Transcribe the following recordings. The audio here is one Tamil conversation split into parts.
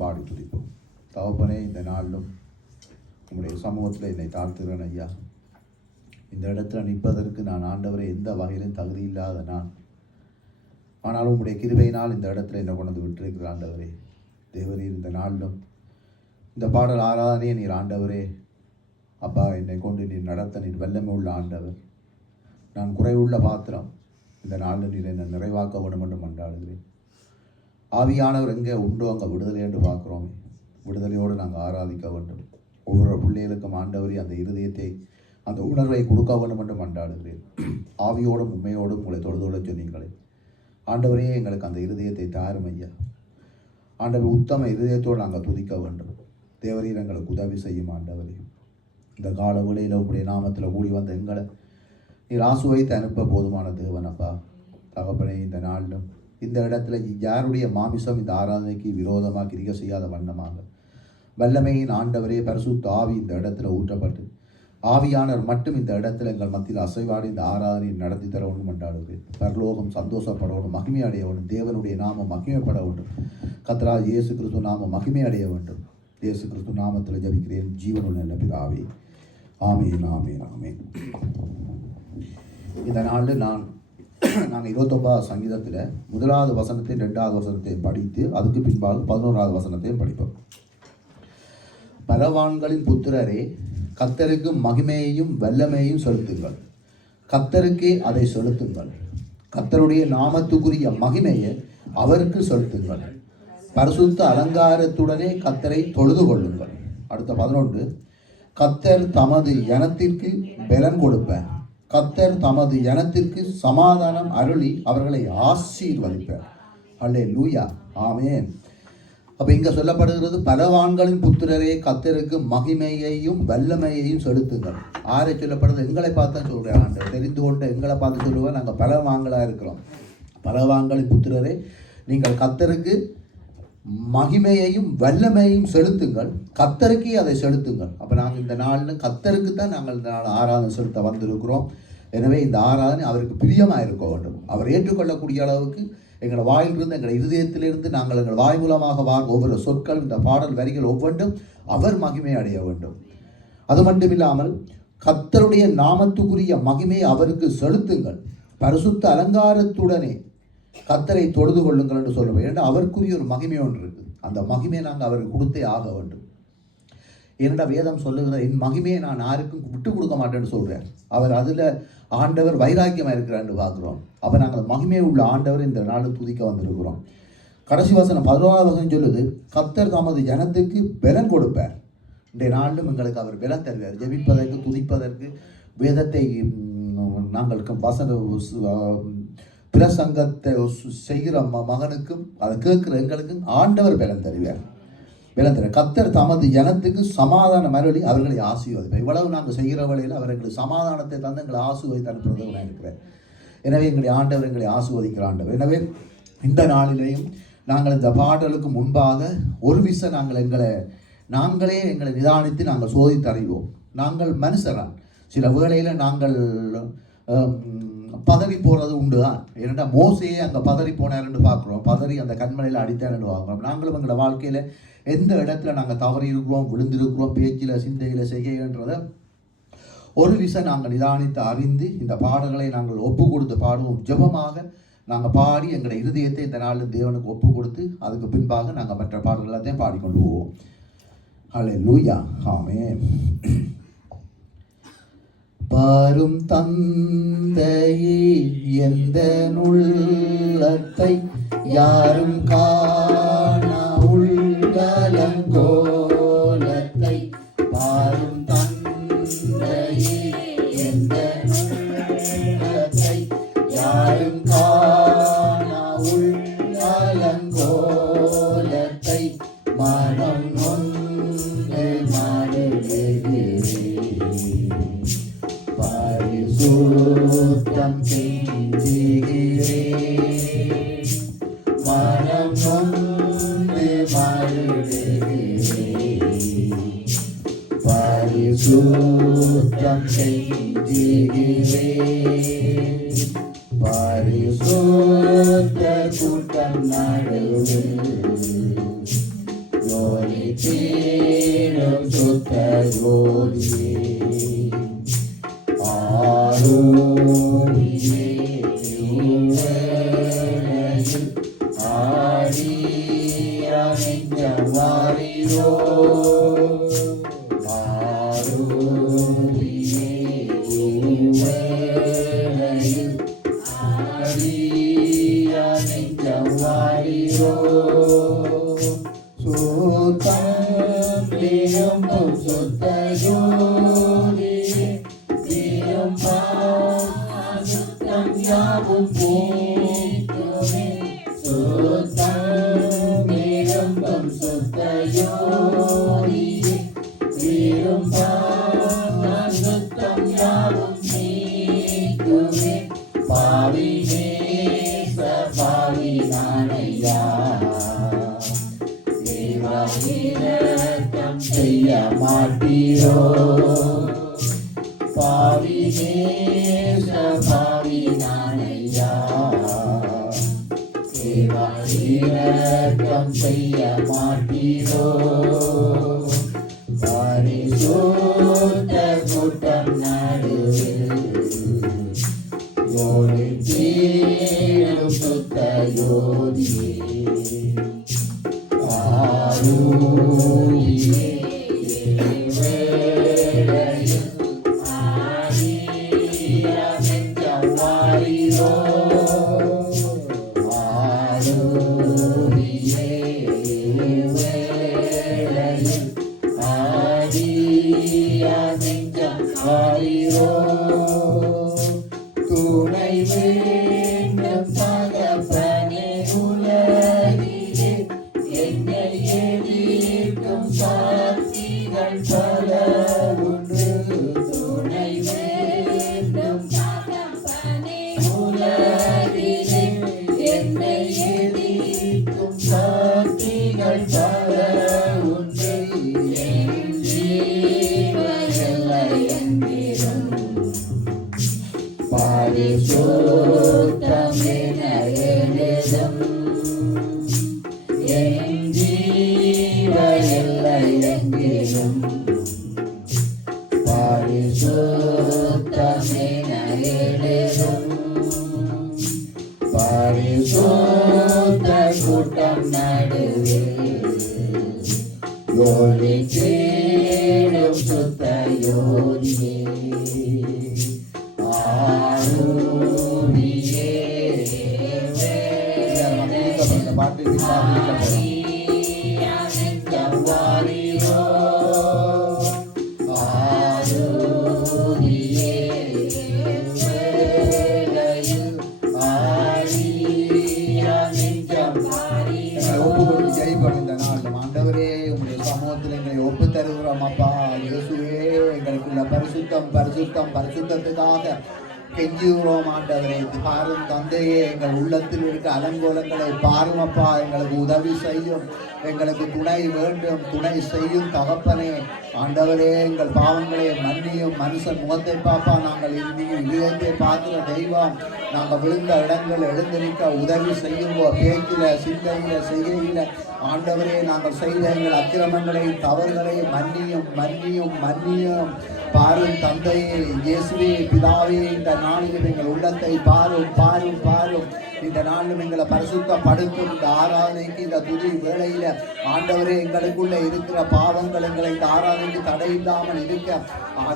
பாடி துதிப்போம். தகப்பனே, இந்த நாளிலும் உங்களுடைய சமூகத்தில் என்னை தாழ்த்துகிறேன் ஐயா. இந்த இடத்துல நிற்பதற்கு நான் ஆண்டவரை எந்த வகையிலும் தகுதி இல்லாத நான், ஆனாலும் உங்களுடைய கிருபையினால் இந்த இடத்துல என்னை கொண்டு விட்டிருக்கிற ஆண்டவரே. தேவரீர், இந்த நாளிலும் இந்த பாடல் ஆராதனையை நீர் ஆண்டவரே அப்பா என்னை கொண்டு நீர் நடத்த நீர் வல்லமை உள்ள ஆண்டவர். நான் குறைவுள்ள பாத்திரம். இந்த நாளில் நீர் என்னை நிறைவாக்க வேண்டும் என்று மன்றாடுகிறேன். ஆவியானவர் எங்கே உண்டோ அங்கே விடுதலை என்று பார்க்குறோமே. விடுதலையோடு நாங்கள் ஆராதிக்க வேண்டும். ஒவ்வொரு பிள்ளைகளுக்கும் ஆண்டவரே அந்த இருதயத்தை, அந்த உணர்வை கொடுக்க வேண்டும் என்று மன்றாடுகிறேன். ஆவியோடும் உண்மையோடும் உங்களை தொழுதோட சொன்னீங்களே ஆண்டவரே, எங்களுக்கு அந்த இருதயத்தை தாரும் ஐயா. ஆண்டவர் உத்தம இருதயத்தோடு நாங்கள் துதிக்க வேண்டும். தேவரீர் எங்களுக்கு உதவி செய்யும் ஆண்டவரே. இந்த கால வேளையில் உங்களுடைய நாமத்தில் கூடி வந்த எங்களை நீர் ஆசுவைத்து அனுப்ப போதுமான தேவனப்பா. தகப்பனே, இந்த நாளிலும் இந்த இடத்துல யாருடைய மாமிசம் இந்த ஆராதனைக்கு விரோதமாக கிரியை செய்யாத வண்ணமாக வல்லமையின் ஆண்டவரே பரிசுத்த ஆவி இந்த இடத்துல ஊற்றப்பட்டு ஆவியானவர் மட்டும் இந்த இடத்துல எங்கள் மத்தியில் அசைவாடி இந்த ஆராதனையை நடத்தி தர வேண்டும் என்றாடுகிறேன். பரலோகம் சந்தோஷப்படணும், மகிமை அடைய வேண்டும். தேவனுடைய நாமம் மகிமைப்பட வேண்டும். கர்த்தராகிய இயேசு கிறிஸ்து நாமம் மகிமை அடைய வேண்டும். இயேசு கிறிஸ்து நாமத்தில் ஜெபிக்கிறேன் ஜீவனுள்ள நல்ல பிதாவே. ஆமீன், ஆமீன், ஆமீன். இந்த நாளில் நாங்கள் 29 சங்கீதத்தில் 1வது வசனத்தையும் 2வது வசனத்தையும் படித்து அதுக்கு பின்பாக 11வது வசனத்தையும் படிப்போம். பலவான்களின் புத்திரரே, கர்த்தருக்கு மகிமையையும் வல்லமையையும் செலுத்துங்கள். கர்த்தருக்கே அதை செலுத்துங்கள். கர்த்தருடைய நாமத்துக்குரிய மகிமையை அவருக்கு செலுத்துங்கள். பரிசுத்த அலங்காரத்துடனே கர்த்தரை தொழுது கொள்ளுங்கள். அடுத்த 11, கர்த்தர் தமது ஜனத்திற்கு பலன் கொடுப்பார். கர்த்தர் தமது ஜனத்திற்கு சமாதானம் அருளி அவர்களை ஆசீர்வதிப்பார். அல்லேலூயா, ஆமென். அப்போ இங்கே சொல்லப்படுகிறது, பலவான்களின் புத்திரரே, கர்த்தருக்கு மகிமையையும் வல்லமையையும் செலுத்துங்கள். ஆரை சொல்லப்படுறது? எங்களை பார்த்து தான் சொல்கிறேன் ஆண்டவர். தெரிந்து கொண்டு எங்களை பார்த்து சொல்லுவேன். நாங்கள் பலவான்களாக இருக்கிறோம். பலவான்களின் புத்திரரே, நீங்கள் கர்த்தருக்கு மகிமையையும் வல்லமையையும் செலுத்துங்கள். கர்த்தருக்கே அதை செலுத்துங்கள். அப்போ நாங்கள் இந்த நாளில் கர்த்தருக்கு தான் நாங்கள் இந்த நாள் ஆராதனை செலுத்த வந்திருக்கிறோம். எனவே இந்த ஆராதனை அவருக்கு பிரியமாக இருக்க வேண்டும். அவர் ஏற்றுக்கொள்ளக்கூடிய அளவுக்கு எங்கள் வாயிலிருந்து, எங்கள் இருதயத்திலிருந்து நாங்கள் எங்கள் வாய் மூலமாக ஒவ்வொரு சொற்கள், இந்த பாடல் வரிகள் ஒவ்வொன்றும் அவர் மகிமை அடைய வேண்டும். அது மட்டுமில்லாமல் கர்த்தருடைய நாமத்துக்குரிய மகிமையை அவருக்கு செலுத்துங்கள். பரிசுத்த அலங்காரத்துடனே கர்த்தரை தொழுது கொள்ளுங்கள் என்று சொல்லுவோம். ஏன்னா அவருக்குரிய ஒரு மகிமை ஒன்று இருக்குது. அந்த மகிமையை நாங்கள் அவருக்கு கொடுத்தே ஆக வேண்டும். என்னடா வேதம் சொல்லுகிற, என் மகிமையை நான் யாருக்கும் விட்டு கொடுக்க மாட்டேன்னு சொல்கிறார். அவர் அதில் ஆண்டவர் வைராக்கியமாக இருக்கிறான்னு பார்க்குறோம். அப்போ நாங்கள் மகிமையை உள்ள ஆண்டவர் இந்த நாள் துதிக்க வந்திருக்கிறோம். கடைசி வசனம் 11வது வசனம் சொல்லுது, கர்த்தர் தமது ஜனத்துக்கு பலன் கொடுப்பார். இன்றைய நாளிலும் எங்களுக்கு அவர் பலன் தருவார். ஜெபிப்பதற்கு, துதிப்பதற்கு, வேதத்தை நாங்கள் பிரசங்கத்தை செய்கிற மகனுக்கும் அதை கேட்கிற எங்களுக்கும் ஆண்டவர் பலன் தருவார். பலன் தருவார். கர்த்தர் தமது ஜனத்துக்கு சமாதான மறுபடி அவர்களை ஆசீர்வதிப்பார். இவ்வளவு நாங்கள் செய்கிற வழியில் அவர் எங்களுக்கு சமாதானத்தை தந்து எங்களை ஆசீர்வதித்து அனுப்புறதுனாக இருக்கிறார். எனவே எங்களுடைய ஆண்டவர் எங்களை ஆசீர்வதிக்கிற ஆண்டவர். எனவே இந்த நாளிலேயும் நாங்கள் இந்த பாடலுக்கு முன்பாக ஒரு விஷயம் நாங்களே எங்களை நிதானித்து நாங்கள் சோதித்து அறிவோம். நாங்கள் மனுஷரான். சில வேளையில் நாங்கள் பதறி போகிறது உண்டு தான். ஏன்னா மோசையே அங்கே பதறி போனார்ன்னு பார்க்குறோம். பதறி அந்த கண்மலையில் அடித்தார்ன்னு பார்க்குறோம். நாங்களும் எங்களோட வாழ்க்கையில் எந்த இடத்துல நாங்கள் தவறி இருக்கிறோம், விழுந்திருக்கிறோம், பேச்சில், சிந்தையில், செய்கிறன்றதை ஒரு விஷயம் நாங்கள் நிதானித்து அறிந்து இந்த பாடல்களை நாங்கள் ஒப்பு கொடுத்து பாடுவோம். ஜெபமாக நாங்கள் பாடி எங்களுடைய இருதயத்தை இந்த நாளில் தேவனுக்கு ஒப்பு கொடுத்து அதுக்கு பின்பாக நாங்கள் மற்ற பாடல்கள் எல்லாத்தையும் பாடிக்கொண்டு போவோம். அல்லேலூயா, ஆமென். பாரும் தந்தையே, எந்த உள்ளத்தை யாரும் காண உள்கலங்கோலத்தை, பாரும் தந்தையே, எந்த உள்ளத்தை யாரும் காண உள்கலங்கோலத்தை, மனம் ஒன்று பரிசுத்தம் செய்கிறேன், மனம் நொந்து மருளுகிறேன், பரிசுத்தம் செய்கிறேன், பரிசுத்த கூட்டம் நடுவில் ஆடிய நெஞ்சம் வாரீரோ ஆரூரியே இவ்வேளையில் ஆடிய நெஞ்சம் வாரீரோ சுத்தம் விரும்பும் சுத்த ஜோதியே விரும்பாம் அசுத்தம் யாவும் போக்குமே சுத்தம் விரும்பும் சுத்த ஜோதியே விரும்பாம் அசுத்தம் யாவும் நீக்குமே பாவி நேச பாவி நானையா இரக்கம் செய்ய மாட்டீரோ பாவி நேச பாவி நானையா இரக்கம் செய்ய மாட்டீரோ பரிசுத்த கூட்டம் நடுவில் யோடி தேடும் சுத்த யோதியே ஆரூரியே இவ்வேளையில் ஆடிய நெஞ்சம் வாரீரோ ஆரூரியே இவ்வேளையில் ஆடிய நெஞ்சம் வாரீரோ துணை வேண்டும் தகப்பனே உலகிலே என்னை எதிர்க்கும் சாட்சிகள் பல உண்டு துணை வேண்டும் தகப்பனே உலகிலே என்னை எதிர்க்கும் சாட்சிகள் பல உண்டு என் ஜீவனை என்கிறோம் பரிசுத்தம் என எழுதும் என் ஜீவ எல்லை எங்கிலும் பரிசுத்தம் என எழுதும் பரிசுத்த கூட்டம் நடுவில் யோடி தேடும் சுத்த யோதியே ஆரூரியே பாட்டு நெஞ்சம் வாரீரோ ஆரூரியே இவ்வேளையில் ஆடிய நெஞ்சம் வாரீரோ ஒப்புக்கொண்டு ஜெயிப்போம் இந்த நாள் ஆண்டவரே உங்களுடைய சமூகத்தில் எங்களை ஒப்பு தருகிறோம் அப்பா இயேசுவே எங்களுக்குள்ள பரிசுத்தம் பரிசுத்தம் பரிசுத்தத்துக்காக கெஞ்சுகிறோம் ஆண்டவரே பாரும் தந்தையே எங்கள் உள்ளத்தில் இருக்க அலங்கோலங்களை பாருமப்பா எங்களுக்கு உதவி செய்யும் எங்களுக்கு துணை வேண்டும் துணை செய்யும் தகப்பனே ஆண்டவரே எங்கள் பாவங்களை மன்னியும் மனுஷன் முகத்தை பாப்பா நாங்கள் இதயத்தை பார்க்கிற தெய்வம் நாங்கள் விழுந்த இடங்கள் எழுந்திருக்க உதவி செய்யுங்கோ பேச்சில சிந்தையில செய்கையில ஆண்டவரே நாங்கள் செய்த எங்கள் அக்கிரமங்களை தவறுகளை மன்னியும் மன்னியும் மன்னியும் பாரும் தந்தையே இயேசுவே பிதாவே இந்த நாளிலும் எங்கள் உள்ளத்தை பாரும் பாரும் பாரும் இந்த நாளிலும் எங்களை பரிசுத்தப்படுத்தும் இந்த ஆராதனைக்கு இந்த துதி வேளையில ஆண்டவரே எங்களுக்குள்ள இருக்கிற பாவங்கள் எங்களை இந்த ஆராதனைக்கு தடை இல்லாமல் இருக்க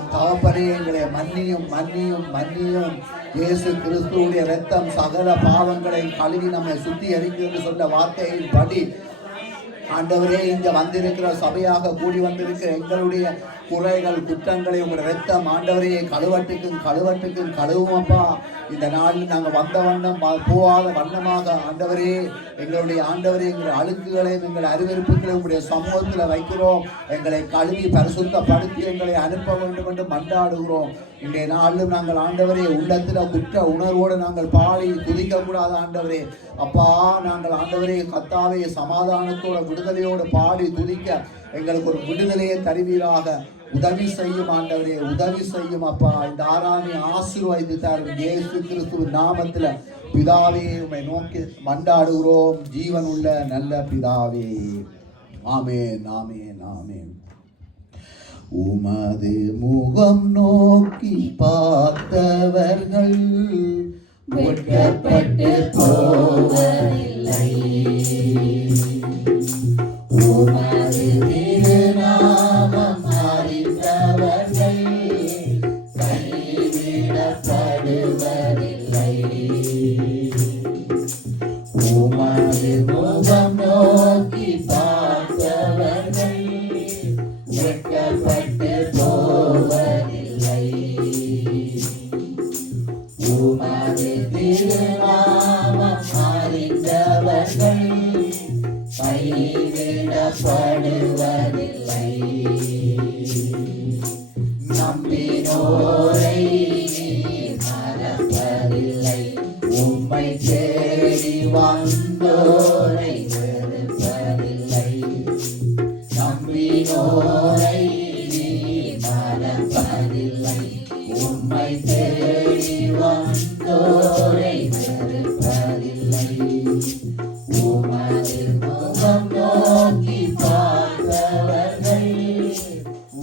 தகப்பனே எங்களை மன்னியும் மன்னியும் மன்னியும் இயேசு கிறிஸ்துவுடைய இரத்தம் சகல பாவங்களை கழுவி நம்மை சுத்திகரிக்கிறது சொன்ன வார்த்தையின் படி ஆண்டவரே இங்க வந்திருக்கிற சபையாக கூடி வந்திருக்கிற எங்களுடைய குறைகள் குற்றங்களை உங்களுடைய இரத்தம் ஆண்டவரே கழுவட்டுக்கும் கழுவுமப்பா இந்த நாளில் நாங்கள் வந்த வண்ணம் போகாத வண்ணமாக ஆண்டவரே எங்களுடைய ஆண்டவரே எங்களுடைய அழுக்குகளையும் எங்கள் அறிவிப்புகளை உங்களுடைய சமூகத்தில் வைக்கிறோம் எங்களை கழுவி பரிசுத்தப்படுத்தி எங்களை அனுப்ப வேண்டும் என்று மன்றாடுகிறோம் இன்றைய நாளிலும் நாங்கள் ஆண்டவரே உள்ளத்தில் குற்ற உணர்வோடு நாங்கள் பாடி துதிக்கக்கூடாது ஆண்டவரே அப்பா நாங்கள் ஆண்டவரே கத்தாவே சமாதானத்தோட விடுதலையோடு பாடி துதிக்க எங்களுக்கு ஒரு விடுதலையை தருவீராக உதவி செய்யும் ஆண்டவரே உதவி செய்யும் அப்பா இந்த ஆராதனை ஆசீர்வதித்து தரும் இயேசு கிறிஸ்துவின் நாமத்தில் பிதாவே உம்மை நோக்கி மன்றாடுகிறோம் ஜீவன் உள்ள நல்ல பிதாவே ஆமென் ஆமென் ஆமென். உமது முகம் நோக்கி பார்த்தவர்கள் வெட்கப்பட்டு போவதில்லை. உமது திருநாமம் அறிந்தவர்கள் கைவிடப்படுவதில்லை. உமது முகம் நோக்கி பார்த்தவர்கள் வெட்கப்பட்டு போவதில்லை. உமது திருநாமம் அறிந்தவர்கள் கைவிடப்படுவதில்லை. நம்பினோரை மறப்பதில்லை. உம்மை தேடி வந்தோரை வெறுப்பதில்லை. நம்பினோரை மறப்பதில்லை. உம்மை தேடி வந்தோரை வெறுப்பதில்லை. உமது முகம் நோக்கி பார்த்தவர்கள்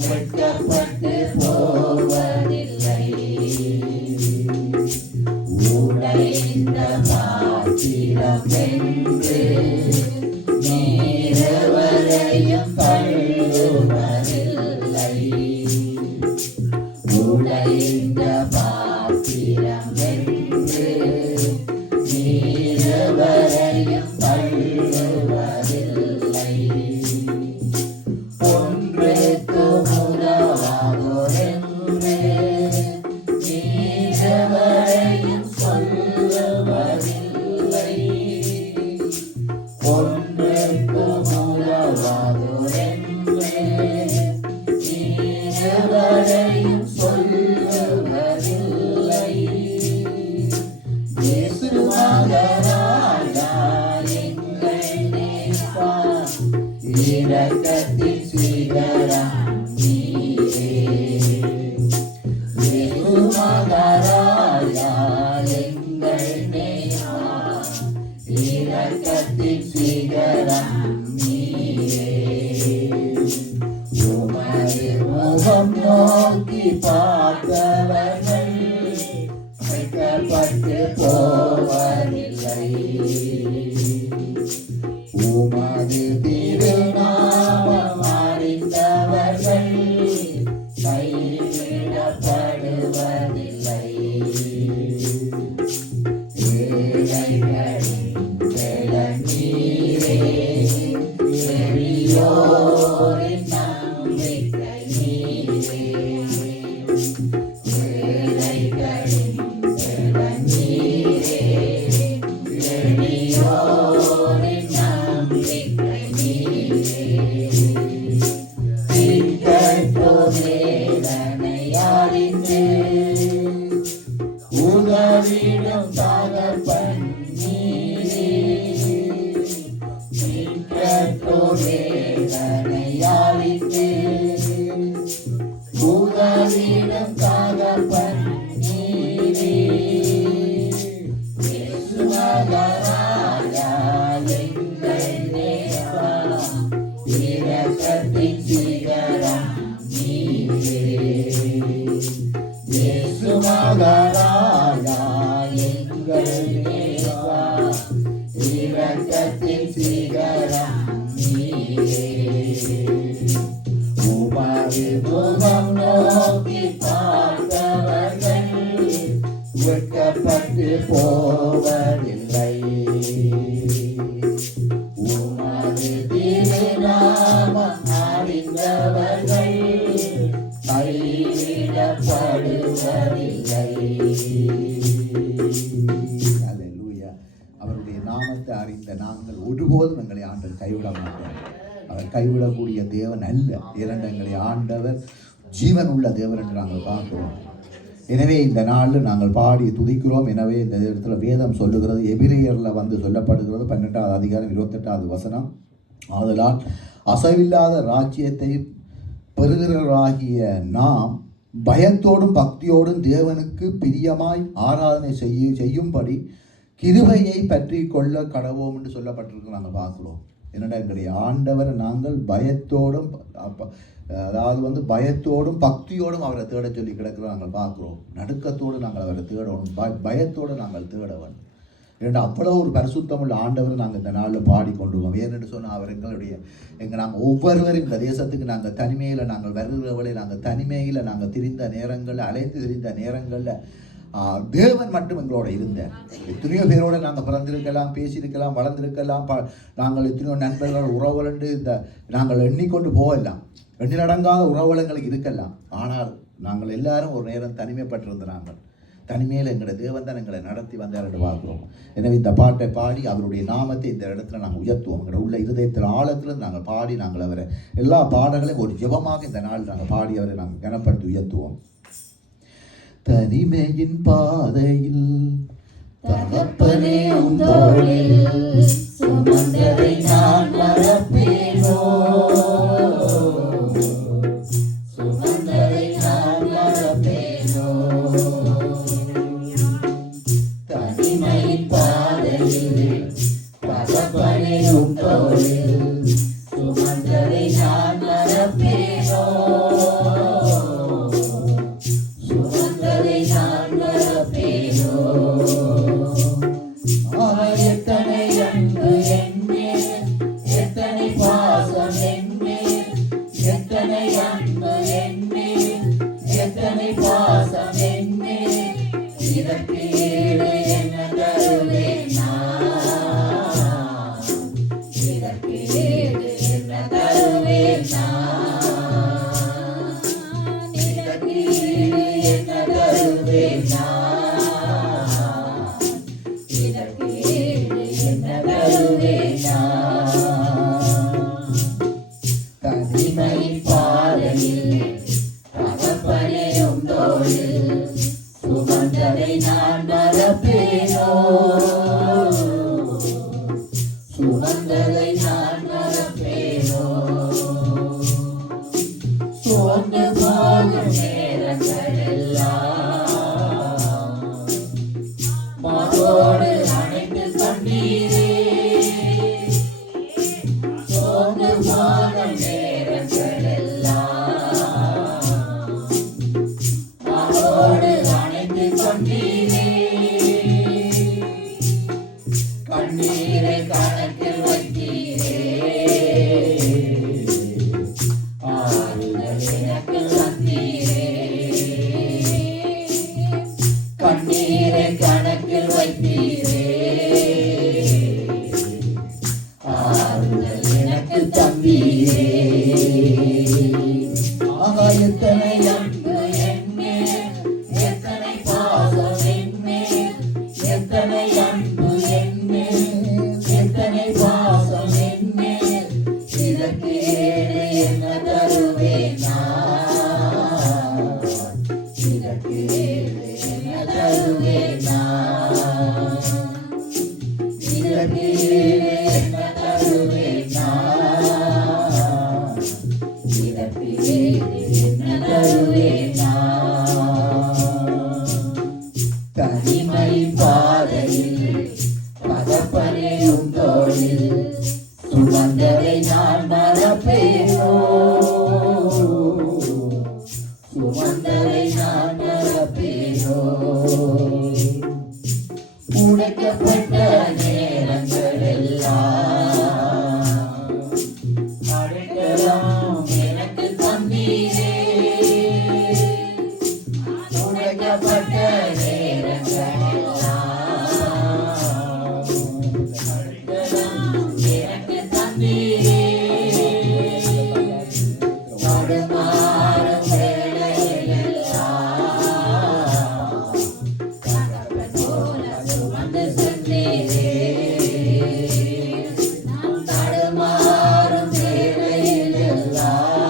வெட்கப்பட்டு போவதில்லை. உடைந்த பாத்திரம் வென்று நீரவரையும் தள்ளுவதில்லை. உடைந்த பாத்திரம் வென்று நீரவரையும் தள்ளுவதில்லை. ஒன்றுக்கு உதவாதோரென்று நீரவரையும் சொல்லுவதில்லை. ஒன்றுக்கு உதவாதோரென்று நீரவரையும் சொல்லுவதில்லை. இயேசு மகராஜா எங்கள் நேசா, இரக்கத்தின் சிகரம் நீரே. இயேசு மகராஜா எங்கள் நேசா, இரக்கத்தின் சிகரம் நீரே. உமது முகம் நோக்கி பார்த்தவர்கள் வெட்கப்பட்டு போவதில்லை. உமது திருநாமம் அறிந்தவர்கள் கைவிடப்படுவதில்லை. ஏழைகளின் இளநீரே, எளியோரின் நம்பிக்கை நீரே. ஏழைகளின் இளநீரே, எளியோரின் நம்பிக்கை நீரே. திக்கற்றோர் வேதனை அறிந்து உதவிடும் தகப்பன் நீரே. திக்கற்றோர் வேதனை அறிந்து உதவிடும் தகப்பன் நீரே. இயேசு மகராஜா எங்கள் நேசா, இரக்கத்தின் சிகரம் நீரே. இயேசு மகராஜா எங்கள் நேசா, இரக்கத்தின் சிகரம் நீரே. உமது முகம் நோக்கி பார்த்தவர்கள் வெட்கப்பட்டு போவதில்லை. உமது திருநாமம் அறிந்தவர்கள் கைவிடப்படுவதில்லை. அல்லேலூயா. அவருடைய நாமத்தை அறிந்த நாங்கள் ஒருபோதும் எங்களை ஆண்டவர் கைவிட மாட்டார். அவர் கைவிடக்கூடிய தேவன் அல்ல. இரண்டங்களை ஆண்டவர் ஜீவன் உள்ள தேவன் என்று நாங்கள் பார்க்கிறோம். எனவே இந்த நாளில் நாங்கள் பாடி துதிக்கிறோம். எனவே இந்த இடத்துல வேதம் சொல்லுகிறது, எபிரேயரில் வந்து சொல்லப்படுகிறது 12வது அதிகாரம் 28வது வசனம், ஆதலால் அசைவில்லாத ராஜ்யத்தை பெறுகிறவராகிய நாம் பயத்தோடும் பக்தியோடும் தேவனுக்கு பிரியமாய் ஆராதனை செய்யும்படி கிருபையை பற்றி கொள்ள கடவோம் என்று சொல்லப்பட்டிருக்கு நாங்கள் பார்க்கிறோம். என்னடா எங்களுடைய ஆண்டவரை நாங்கள் பயத்தோடும் அதாவது பயத்தோடும் பக்தியோடும் அவரை தேட சொல்லி கிடக்கிறோம். நாங்கள் பார்க்குறோம். நடுக்கத்தோடு நாங்கள் அவரை தேடணும். பயத்தோடு நாங்கள் தேட வேண்டும். ஏன்னா அவ்வளோ ஒரு பரிசுத்தமுள்ள ஆண்டவரை நாங்கள் இந்த நாளில் பாடிக்கொண்டுவோம். ஏன்னு சொன்னால் அவர் நாங்கள் ஒவ்வொருவரும் இந்த தேசத்துக்கு நாங்கள் தனிமையில் நாங்கள் வருகிறவளை நாங்கள் தனிமையில் நாங்கள் திரிந்த நேரங்களில் அலைந்து திரிந்த நேரங்களில் தேவன் மட்டும் எங்களோட இருந்தார். எத்தனையோ பேரோடு நாங்கள் பிறந்திருக்கலாம், பேசியிருக்கலாம், வளர்ந்திருக்கலாம், நாங்கள் எத்தனையோ நண்பர்கள் உறவுகள் நாங்கள் எண்ணிக்கொண்டு போகலாம், எண்ணிலடங்காத உறவுகள் எங்களுக்கு இருக்கலாம். ஆனால் நாங்கள் எல்லாரும் ஒரு நேரம் தனிமைப்பட்டிருந்தாங்க. தனிமையில் எங்களை தேவன் தான் எங்களை நடத்தி வந்தார் என்று பார்க்குறோம். எனவே இந்த பாட்டை பாடி அவருடைய நாமத்தை இந்த இடத்துல நாங்கள் உயர்த்துவோம். எங்களோட உள்ள இருதயத்தில் ஆழத்தில் நாங்கள் பாடி நாங்கள் அவரை எல்லா பாடங்களையும் ஒரு ஜெபமாக இந்த நாள் நாங்கள் பாடி அவரை நாங்கள் கனப்படுத்தி உயர்த்துவோம். தனிமையின் பாதையில் தகப்பனே உம் தோளில் சுமந்ததை நான் மறப்பேனோ, சுமந்ததை நான் மறப்பேனோ. தனிமையின் பாதையில் தகப்பனே உம் தோளில் சுமந்ததை நான் மறப்பேனோ, எத்தனை அன்பு என்மேல், எத்தனை பாசம் என்மேல், எத்தனை அன்பு என்மேல், எத்தனை பாசம் என்மேல். இதற்கு ஈடு என்ன தருவேன் நான், இதற்கு ஈடு என்ன தருவேன் நான், இதற்கு ஈடு என்ன தருவேன் நான். தனிமையின் பாதையில் தகப்பனே உம் தோளில் சுமந்ததை நான் மறப்பேனோ, சுமந்ததை நான் மறப்பேனோ. சோர்ந்து போகும் நேரங்கள் எல்லாம் மகோடு அணைத்து கண்ணீரே, சோர்ந்து போகும் நேரங்கள் எல்லாம் மகோடு அணைத்து கண்ணீரே. கண்ணீரை கணக்கில் வைத்தீரே, ஆறுதல் எனக்கு தந்தீரே. கண்ணீரை கணக்கில் வைத்தீரே, ஆறுதல் எனக்கு தந்தீரே. எத்தனை அன்பு என்மேல், எத்தனை பாசம் என்மேல், எத்தனை அன்பு என்மேல், எத்தனை பாசம் என்மேல். இதற்கு ஈடு என்ன தருவேன் நான், இதற்கு ஈடு என்ன தருவேன் நான், இதற்கு ஈடு என்ன தருவேன் நான், இதற்கு ஈடு என்ன தருவேன் நான். தனிமையின் பாதையில் தகப்பனே உம் தோளில் சுமந்ததை நான் மறப்பேனோ, சுமந்ததை நான் மறப்பேனோ. உடைக்கப்பட்ட நேரங்கள் எல்லாம் அடைக்கலம் எனக்கு தந்தீரே, உடைக்கப்பட்ட நேரங்கள் எல்லாம் அடைக்கலம் எனக்கு தந்தீரே. தடுமாறும் வேளையில் எல்லாம் தகப்பன் போல சுமந்து சென்றீரே. நாம் தடுமாறும் வேளையில் எல்லாம்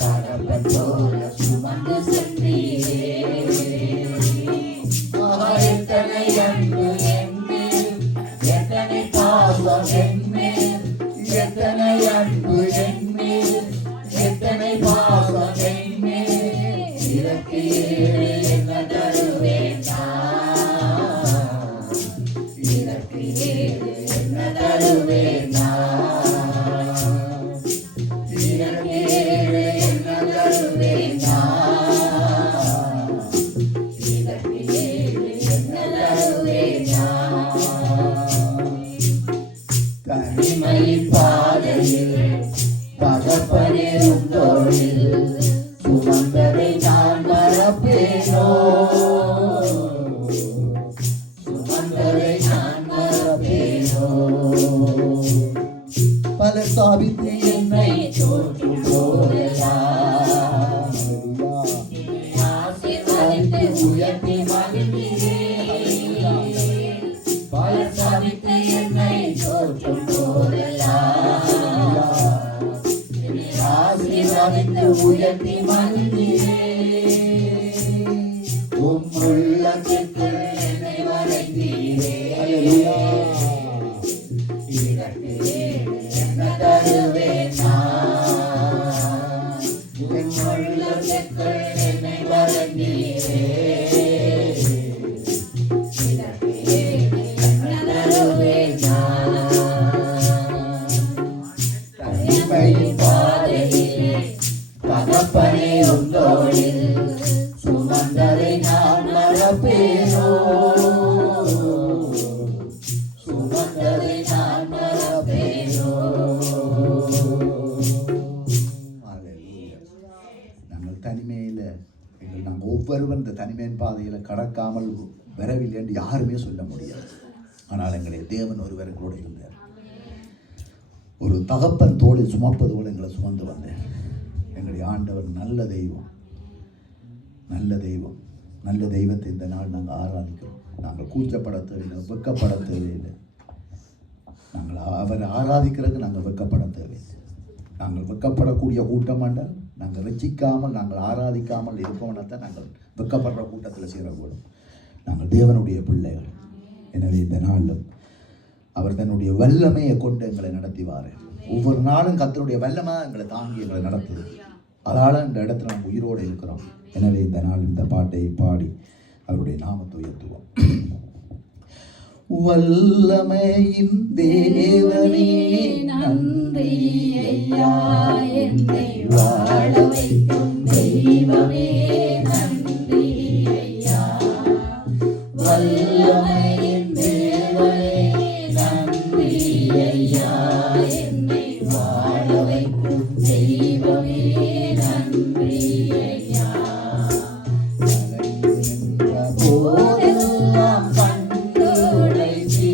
தகப்பன் போல சுமந்து சென்றீரே. எத்தனை அன்பு என்மேல், எத்தனை பாசம் என்மேல், எத்தனை அன்பு என்மேல், எத்தனை பாசம் என்மேல். இதற்கு ஈடு என்ன தருவேன் நான், இதற்கு ஈடு என்ன தருவேன் தருவேன் நான். இதற்கு ஈடு என்ன தருவேன் நான். இதற்கு ஈடு என்ன தருவேன் நான். தனிமையின் பாதையில் தகப்பனேறும் தோளில் சுமந்ததை நான் மறப்பேனோ. சுமந்ததை நான் மறப்பேனோ. பல சாபித்து என்னை தோற்றும் போதெல்லாம் ஆசீர்வதித்து உயர்த்தி மகிழ்கிறேன். பல சாபித்து என்னை தோற்றும் போதெல்லாம் ஆசீர்வதித்து உயர்த்தி மகிழ்கிறேன். உம் உள்ளத்திற்குள் என்னை வரைந்தீரே. இதற்கு என்ன தருவேன் நான். உம் உள்ளத்திற்குள் என்னை வரைந்தீரே. இதற்கு என்ன தருவேன் நான். தனிமையின் பாதையிலே தகப்பனே உந்தோளில் சுமந்ததை நான் மறப்பேனோ. சுமந்ததை நான் மறப்பேனோ. ஹல்லேலூயா. நாங்கள் தனிமையில் நாங்கள் ஒவ்வொருவரும் இந்த தனிமையின் பாதையில் கடக்காமல் வரவில்லை என்று யாருமே சொல்ல முடியாது. ஆனால் எங்களை தேவன் ஒருவர் கூட இருந்தார். ஒரு தகப்பன் தோளில் சுமப்பது போல எங்களை சுமந்து வந்தேன். எங்களுடைய ஆண்டவர் நல்ல தெய்வம், நல்ல தெய்வம். நல்ல தெய்வத்தை இந்த நாள் நாங்கள் ஆராதிக்கிறோம். நாங்கள் கூச்சப்பட தேவையில்லை, வெக்கப்பட தேவையில்லை. நாங்கள் அவரை ஆராதிக்கிறதுக்கு நாங்கள் வெக்கப்பட தேவையில்லை. நாங்கள் வெக்கப்படக்கூடிய கூட்டம் என்றால் நாங்கள் ரசிக்காமல் நாங்கள் ஆராதிக்காமல் இருப்பவனத்தான் நாங்கள் வெக்கப்படுற கூட்டத்தில் சேரக்கூடும். நாங்கள் தேவனுடைய பிள்ளைகள். எனவே இந்த நாளிலும் அவர் தன்னுடைய வல்லமையை கொண்டு எங்களை நடத்திவார். ஒவ்வொரு நாளும் கர்த்தருடைய வல்லமை எங்களை தாங்கி எங்களை நடத்துது. அதனால் இந்த இடத்துல நம்ம உயிரோடு இருக்கிறோம். எனவே இந்த நாள் இந்த பாட்டை பாடி அவருடைய நாமத்தை உயர்த்துவோம். வல்லமையின் தேவனே நன்றி ஐயா. என்னை வாழ வைக்கும் தெய்வமே நன்றி ஐயா. வல்லமையின் தேவனே நன்றி ஐயா. என்னை வாழ வைக்கும் தெய்வமே நன்றி ஐயா. போதெல்லாம் கண்டுடைத்தி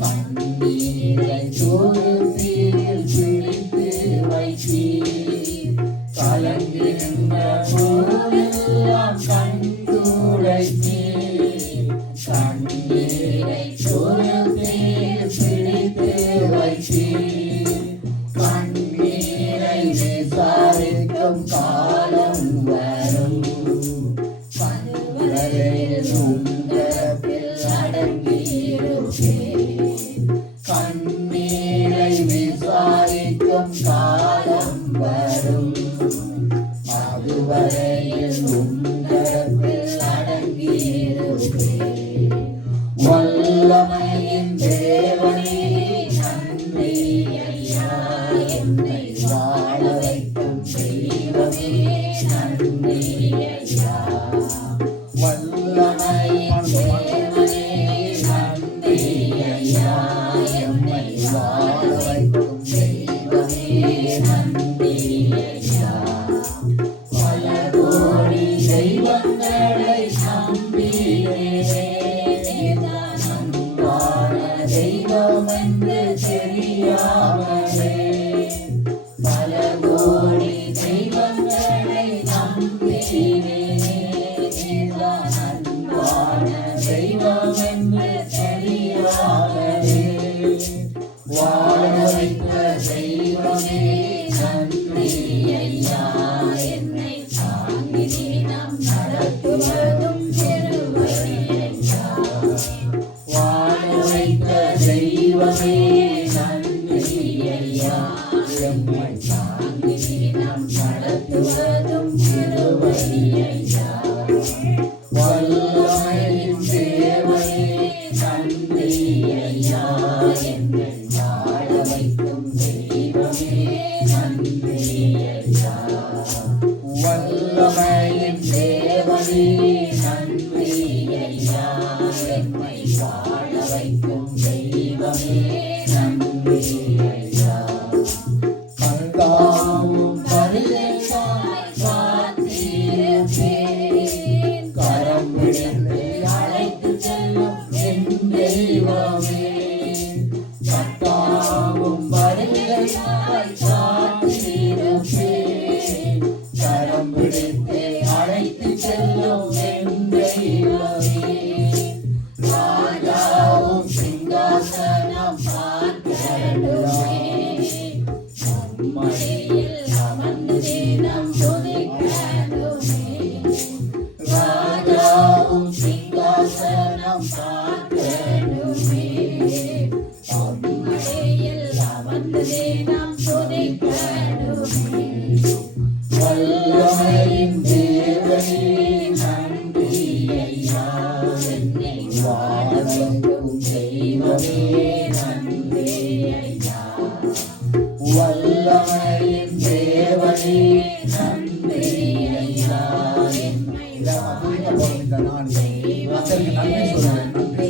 கண்ணீரை தோறுத்தீரில் பிடித்து வைத்தி கலங்குகின்ற போதெல்லாம் கண்டுடைத்தி கண்ணீரை தோறுத்தீரில் பிடித்து வைத்தி கண்ணீரை விசாரிக்கும் காலம் வரும். பருவரையில் உங்கரத்தில் அடங்கியிருப்பேன். கண்ணீரை விசாரிக்கும் காலம் வரும். அதுவரையில் உங்கரத்தில் அடங்கியிருப்பேன். வல்லமையின் தேவனே நன்றி ஐயா. என்னை வாழ வைக்கும் தெய்வமே நன்றி ஐயா. வல்லமையின் தேவனே நன்றி ஐயா. என்னை வாழ வைக்கும் தெய்வமே நன்றி ஐயா. பல கோடி தெய்வங்களை நம்பினேனே. அன்பான தெய்வம் என்று தெரியாமலே பல கோடி தெய்வங்களை நம்பினேனே. அன்பான தெய்வம் என்று தெரியாமலே வாழ வைத்த தெய்வமே நன்றி ஐயா. என்னை தாங்கி நாம் நடத்துவதும் பெருவழி ஐயா. வாழ வைத்த தெய்வமே நன்றி ஐயா. எம்மை தாங்கி நாம் நடத்துவதும் பெருவழி ஐயா. வல்லமையின் தேவனே நன்றி ஐயா. என்னை வைக்கும் தெய்வமே நன்றி ஐயா. வல்லமையின் தேவனே நன்றி ஐயா. என்னை வாழ வைக்கும் தெய்வமே நன்றி ஐயா. கர்த்தாவும் வருகைக்காய் காத்திருப்பேன். கரம் பிடித்து அழைத்து செல்லும் என் தெய்வமே. கர்த்தாவும் வருகைக்காய் காத்திருப்பேன். கரம் பிடித்து அழைத்து செல்லும் என் தெய்வமே. ராஜாவும் சிங்காசனம் பார்க்கணுமே. மடியில் அமர்ந்து தினம் துதிக்கணுமே. ராஜாவும் சிங்காசனம் பார்க்கணுமே. மடியில் அமர்ந்து தினம் துதிக்கணுமே. வல்லமையின் தேவனே நன்றி ஐயா. என்னை வாழ வைக்கும் தெய்வமே நன்றி ஐயா. வல்லமையின் தேவனே நன்றி ஐயா. என்னை இந்த நாளில் கர்த்தருக்கு நன்றி சொல்லுவேன். நன்றி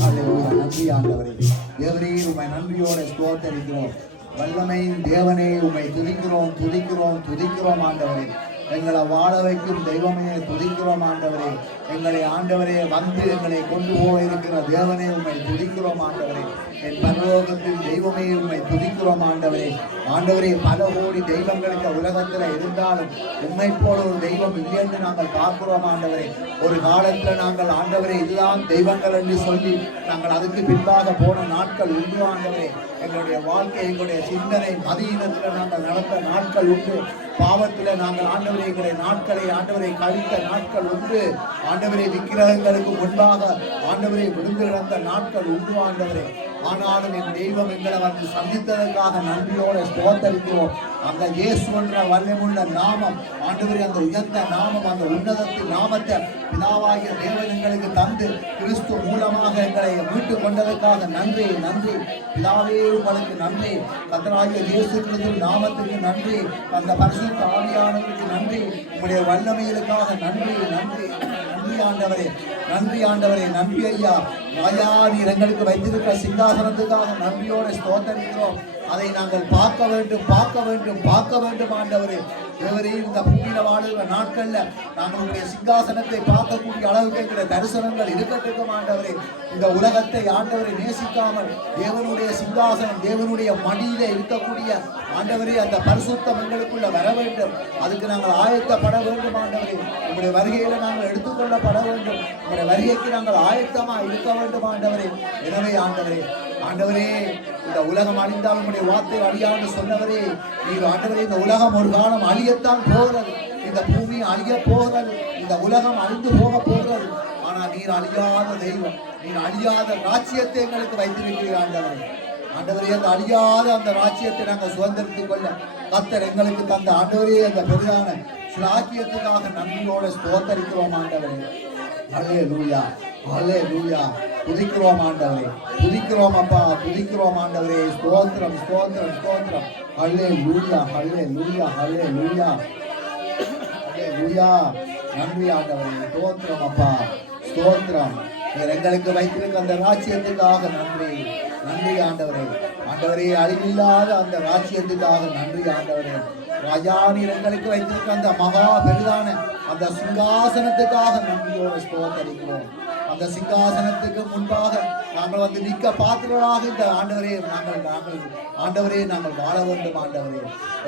சொல்லுவோம். அல்லேலூயா. நன்றி ஆண்டவரே. தேவரே உம்மை நன்றியோட ஸ்தோத்தரிக்கிறோம். வல்லமையின் தேவனே உம்மை துதிக்கிறோம் துதிக்கிறோம் துதிக்கிறோம் ஆண்டவரே. எங்களை வாழ வைக்கும் தெய்வமே துதிக்கிறோம் ஆண்டவரே. எங்களை ஆண்டவரே வந்து எங்களை கொண்டு போக இருக்கிற தேவனே உம்மை துதிக்கிறோம் ஆண்டவரே. என் பரலோகத்தின் தெய்வமே உம்மை துதிக்கிறோம் ஆண்டவரே. ஆண்டவரே பல கோடி தெய்வங்களுக்கு உலகத்தில் இருந்தாலும் உண்மை போல ஒரு தெய்வம் இல்லை என்று நாங்கள் பார்க்கிறோம் ஆண்டவரே. ஒரு காலத்தில் நாங்கள் ஆண்டவரே இதுதான் தெய்வங்கள் என்று சொல்லி நாங்கள் அதுக்கு பின்பாக போன நாட்கள் உண்டு ஆண்டவரே. எங்களுடைய வாழ்க்கை எங்களுடைய சிந்தனை மதியினத்தில் நாங்கள் நடந்த நாட்கள் உண்டு. பாவத்தில் நாங்கள் ஆண்டவரே எங்களுடைய நாட்களை ஆண்டவரை கழித்த நாட்கள் உண்டு ஆண்டவரே. விக்கிரகங்களுக்கு முன்பாக ஆண்டவரை விழுந்து கிடந்த நாட்கள் உண்டு ஆண்டவரே. ஆனாலும் என் தெய்வம் எங்களை வந்து சந்தித்ததற்காக நன்றியோட ஸ்தோத்தரிக்கிறோம். அந்த இயேசு என்ற வல்லமுள்ள நாமம் ஆண்டவரே, அந்த உயர்ந்த நாமம், அந்த உன்னதத்தின் நாமத்தை பிதாவாகிய தேவன் எங்களுக்கு தந்து கிறிஸ்து மூலமாக எங்களை மீட்டு கொண்டதற்காக நன்றி நன்றி பிதாவே உங்களுக்கு நன்றி. கர்த்தராகிய இயேசு கிறிஸ்து நாமத்துக்கு நன்றி. அந்த பரிசுத்த ஆவியானவருக்கு நன்றி. உங்களுடைய வல்லமைகளுக்காக நன்றி நன்றி நன்றி ஆண்டவரே. நன்றி ஆண்டவரே. நன்றி ஐயா. ராஜா நீர் எங்களுக்கு வைத்திருக்கிற சிங்காசனத்துக்காக நன்றியோட ஸ்தோத்தரிக்கிறோம். அதை நாங்கள் பார்க்க வேண்டும் பார்க்க வேண்டும் பார்க்க வேண்டும் ஆண்டவரே. தேவரே இந்த பூமியில வாழுகிற நாட்கள்ல நாங்கள் உங்களுடைய சிங்காசனத்தை பார்க்கக்கூடிய அளவுக்கு எங்களுடைய தரிசனங்கள் இருக்கட்டும் ஆண்டவரே. இந்த உலகத்தை ஆண்டவரை நேசிக்காமல் தேவனுடைய சிங்காசனம் தேவனுடைய மடியில இருக்கக்கூடிய ஆண்டவரே அந்த பரிசுத்தம் எங்களுக்குள்ள வர வேண்டும். அதுக்கு நாங்கள் ஆயத்தப்பட வேண்டும் ஆண்டவரே. உங்களுடைய வருகையில நாங்கள் எடுத்துக்கொள்ளப்பட வேண்டும். உங்களுடைய வருகைக்கு நாங்கள் ஆயத்தமா இருக்க வேண்டும் ஆண்டவரே. எனவே ஆண்டவரே ஆண்டவரே இந்த உலகம் அழிந்தால் உங்களுடைய வார்த்தை அழியாது சொன்னவரே. நீர் ஆண்டவரே இந்த உலகம் ஒரு காலம் அழியத்தான் போகிறது. இந்த பூமி அழிய போகிறது. இந்த உலகம் அழிந்து போக போகிறது. ஆனால் நீர் அழியாத தெய்வம். நீர் அழியாத ராஜ்யத்தை எங்களுக்கு வைத்திருக்கிறீர் ஆண்டவரே. ஆண்டவரே அந்த அழியாத அந்த ராஜ்யத்தை நாங்கள் சுதந்திரித்துக் கொள்ள கர்த்தர் எங்களுக்கு தந்த ஆண்டவரே அந்த பெரிதான சிலாக்கியத்துக்காக நன்றியோட ஸ்தோத்தரிக்கிறோம் ஆண்டவரே. அல்லேலூயா அல்லேலூயா. துதிக்கிறோம் ஆண்டவரே. துதிக்கிறோம் அப்பா. துதிக்கிறோம் ஆண்டவரே. ஸ்தோத்திரம் ஸ்தோத்திரம் ஸ்தோத்திரம். அல்லேலூயா அல்லேலூயா அல்லேலூயா அல்லேலூயா. நன்றி ஆண்டவரே. ஸ்தோத்திரம் அப்பா. ஸ்தோத்திரம். நீர் எங்களுக்கு வைத்திருக்க அந்த ராஜ்யத்துக்காக நன்றி நன்றி ஆண்டவரே. ஆண்டவரே அழிவில்லாத அந்த ராஜ்யத்துக்காக நன்றி ஆண்டவரே. ராஜா நீர் எங்களுக்கு வைத்திருக்க அந்த மகா பெரிதான அந்த சிங்காசனத்துக்காக நன்றியோடு ஸ்தோத்தரிக்கிறோம். அந்த சிங்காசனத்துக்கு முன்பாக நாங்கள் வந்து நிற்க பாத்திரராக இந்த ஆண்டவரே நாங்கள் வாழ வேண்டும் ஆண்டவரே.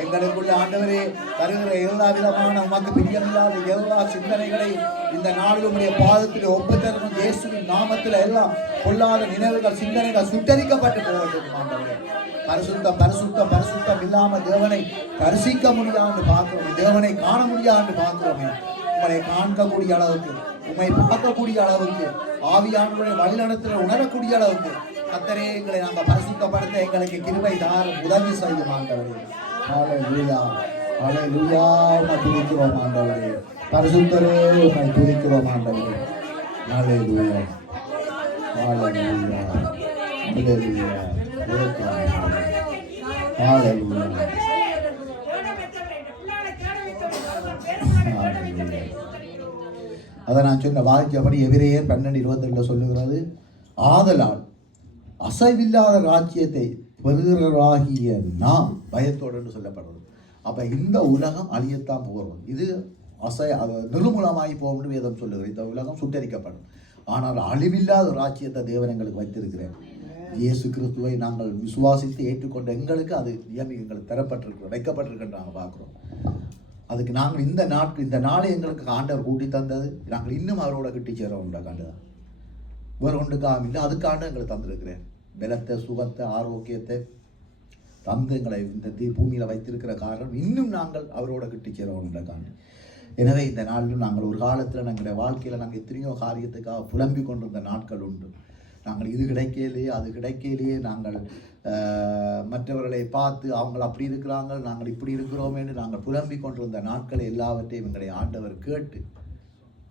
எங்களுக்குள்ள ஆண்டவரே வருகிற எல்லா விதமான உமக்கு பிரியமில்லாத எல்லா சிந்தனைகளை இந்த நாளில் உடைய பாதத்தில் ஒப்புத்தரணும். இயேசுவின் நாமத்தில் எல்லாம் பொல்லாத நினைவுகள் சிந்தனைகள் சுட்டரிக்கப்பட்டு போகட்டும் ஆண்டவரே. பரிசுத்தம் பரிசுத்தம் பரிசுத்தம் இல்லாம தேவனை தரிசிக்க முடியாது பார்க்கிறோம். தேவனை காண முடியாது பார்க்கிறோமே. உங்களை காண்கக்கூடிய அளவுக்கு உண்மை பார்க்கக்கூடிய அளவுக்கு ஆவியானவருடைய வழிநடத்தில் உணரக்கூடிய அளவுக்கு கர்த்தரே எங்களை நாங்கள் பரிசுத்தப்படுத்த எங்களுக்கு கிருபை தாரும் உதவி செய்யும் ஆண்டவரே. ஹல்லேலூயா ஹல்லேலூயா. உம்மை துதிக்கிறோம் ஆண்டவரே. பரிசுத்தரே உம்மை துதிக்கிறோம் ஆண்டவரே. ஹல்லேலூயா ஹல்லேலூயா ஹல்லேலூயா. ஹalleluya. அதை நான் சொன்ன வாக்கியபடி எபிரேயர் 12:22 சொல்லுகிறது, ஆதலால் அசைவில்லாத ராஜ்யத்தை பெறுகிறவராகிய நாம் பயத்தோடு சொல்லப்படுறது. அப்போ இந்த உலகம் அழியத்தான் போகிறோம். இது நிர்மூலமாகி போகும்னு வேதம் சொல்லுகிறது. இந்த உலகம் சுட்டரிக்கப்படும். ஆனால் அழிவில்லாத ராஜ்யத்தை தேவன் எங்களுக்கு வைத்திருக்கிறேன். இயேசு கிறிஸ்துவை நாங்கள் விசுவாசித்து ஏற்றுக்கொண்ட எங்களுக்கு அது எங்களுக்கு தரப்பட்டிருக்கிறோம், வைக்கப்பட்டிருக்கின்ற நாங்கள் பார்க்குறோம். அதுக்கு நாங்கள் இந்த நாளை எங்களுக்கு ஆண்டவர் கூட்டி தந்தது. நாங்கள் இன்னும் அவரோட கிட்டி சேரோம்ன்ற காண்டுதான், வேறு ஒன்றுக்காக இல்லை. அதுக்காண்டு எங்களுக்கு தந்திருக்கிறேன். பலத்தை, சுகத்தை, ஆரோக்கியத்தை தந்து எங்களை இந்த பூமியில் வைத்திருக்கிற காரணம் இன்னும் நாங்கள் அவரோட கிட்டி சேரோம்ன்ற காண்டு. எனவே இந்த நாளிலும் நாங்கள் ஒரு காலத்தில் எங்களுடைய வாழ்க்கையில் நாங்கள் எத்தனையோ காரியத்துக்காக புலம்பிக் கொண்டிருந்த நாட்கள் உண்டு. நாங்கள் இது கிடைக்கலையே அது கிடைக்கலையே, நாங்கள் மற்றவர்களை பார்த்து அவங்க அப்படி இருக்கிறாங்க, நாங்கள் இப்படி இருக்கிறோம் என்று நாங்கள் புலம்பிக் கொண்டிருந்த நாட்களை எல்லாவற்றையும் எங்களை ஆண்டவர் கேட்டு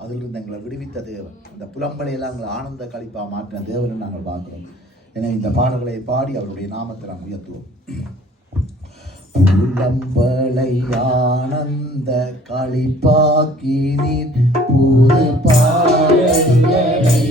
அதிலிருந்து எங்களை விடுவித்த தேவன். அந்த புலம்பலை எல்லாம் எங்களை ஆனந்த கழிப்பாக மாற்றின தேவனை நாங்கள் பார்க்கிறோம். எனவே இந்த பாடல்களை பாடி அவருடைய நாமத்தை நாம் உயர்த்துவோம். புலம்பலை ஆனந்த களிப்பாக்கி நீர் புது பாடல்களை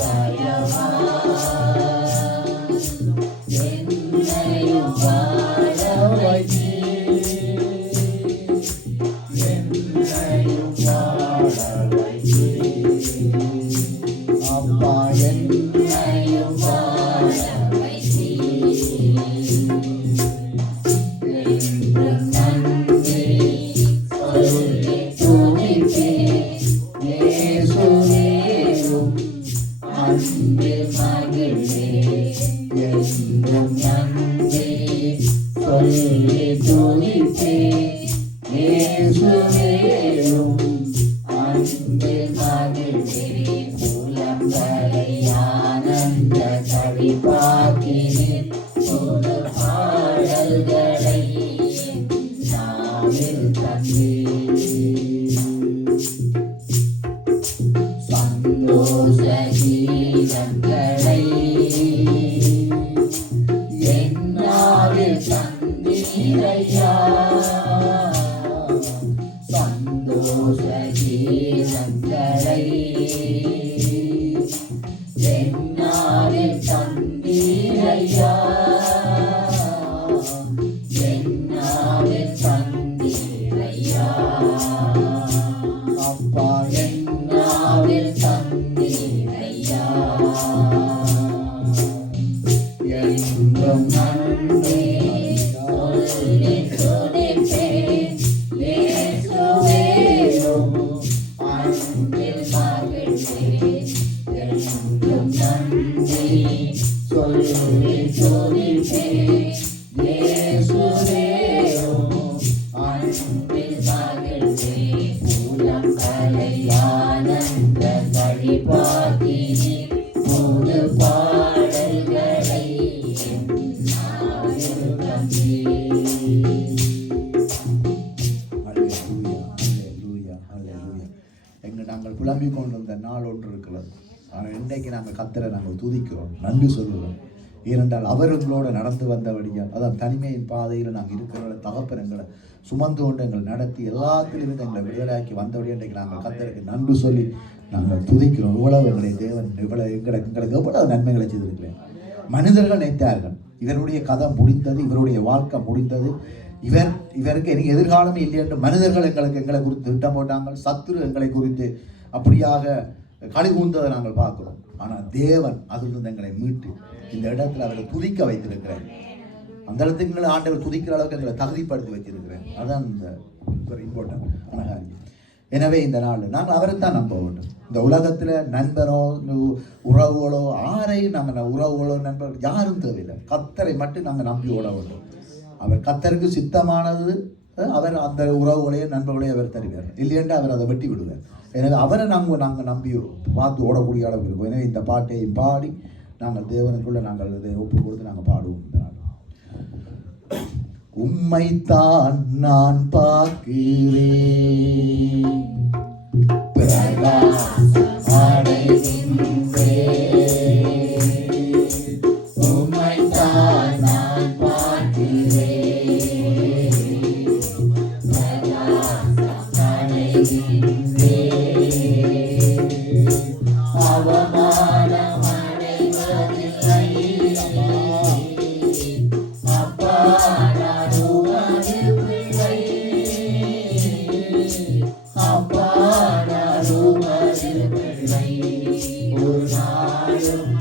Jaya என்னையும் வாழ வைத்தீர். என்றும் நன்றி சொல்லி துதிப்பேன். இயேசுவேவும் அன்பில் மகிழ்வேன். என்றும் நன்றி சொல்லி துதிப்பேன். இயேசுவேவும் அன்பில் மகிழ்வேன். உலகை ஆனந்த களிப்பாக்கினேன். புது பாடல்களை நாவில் தந்தேன். சந்தோஷ கீதங்களை என்னாவில் தந்தீரையா. சந்தோஷ கீதங்களை என்னாவில் தந்தீரையா. என்னாவில் தந்தீரையா. அப்பா என்னாவில் தந்தீரையா. என்றும் நன்றி சொல்லி துதிப்பேன். இயேசுவேவும் அன்பில் மகிழ்வேன். என்றும் நன்றி சொல்லி துதிப்பேன். இயேசுவேவும் அன்பில் மகிழ்வேன். உலகை ஆனந்த களிப்பாக்கினேன். புது பாடல்களை நாவில் தந்தீர். எங்க நாங்கள் புலம்பிக் கொண்டு வந்த நாள் ஒன்று இருக்கிறது. ஆனால் இன்றைக்கு நாங்கள் கத்தரை நாங்கள் துதிக்கிறோம், நன்றி சொல்லுகிறோம். ஏனென்றால் அவர் எங்களோட நடந்து வந்தபடியால், அதான் தனிமையின் பாதையில் நாங்கள் இருக்கிற தகப்பன் எங்களை சுமந்து கொண்டு எங்களை நடத்தி எல்லாத்திலும் எங்களை விடுதலையாக்கி வந்தபடியாக இன்றைக்கு நாங்கள் கத்தருக்கு நன்றி சொல்லி நாங்கள் துதிக்கிறோம். இவ்வளவு எங்களுடைய தேவன் இவ்வளவு எங்களுக்கு எவ்வளவு நன்மைகளை செய்திருக்கிறேன். மனிதர்கள் நினைத்தார்கள் இவருடைய கதை முடிந்தது, இவருடைய வாழ்க்கை முடிந்தது, இவருக்கு எனக்கு எதிர்காலமே இல்லை என்று மனிதர்கள் எங்களை குறித்து திட்டம் போட்டாங்க. சத்துரு எங்களை குறித்து அப்படியாக களி கூந்ததை நாங்கள் பார்க்கிறோம். ஆனால் தேவன் அதிலிருந்து எங்களை மீட்டு இந்த இடத்துல அவரை துதிக்க வைத்திருக்கிறேன். அந்த இடத்துக்கு எங்களை ஆண்டவர் துதிக்கிற அளவுக்கு எங்களை தகுதிப்படுத்தி வச்சிருக்கிறேன். அதுதான் இந்த இம்பார்ட்டன்ட் காரியம். எனவே இந்த நாள் நாங்கள் அவரைத்தான் நம்ப வேண்டும். இந்த உலகத்தில் நண்பனோ உறவுகளோ ஆரையும் நாங்கள் உறவுகளோ நண்பர் யாரும் தேவையில்லை. கத்தரை மட்டும் நாங்கள் நம்பி ஓட வேண்டும். அவர் கத்தருக்கு சித்தமானது அவர் அந்த உறவுகளையும் நண்பர்களையும் அவர் தருவார். இல்லையென்று அவர் அதை வெட்டி விடுவார். எனவே அவரை நாங்கள் நம்பி பார்த்து ஓடக்கூடிய அளவுக்கு இருக்கும். எனவே இந்த பாட்டையும் பாடி நாங்கள் தேவனுக்குள்ள நாங்கள் இதை ஒப்பு கொடுத்து நாங்கள் பாடுவோம். இந்த நாள் உம்மைத்தான் நான் பார்க்கிறேன், பிரகாசம் அடைகின்றேன். உம்மைத்தான் நான் பார்க்கிறேன், பிரகாசம் அடைகின்றேன். அவமானம் அடைவதில்லை. அப்பா நான் உமது பிள்ளை. அப்பா நான் உமது பிள்ளை. ஒரு நாளும்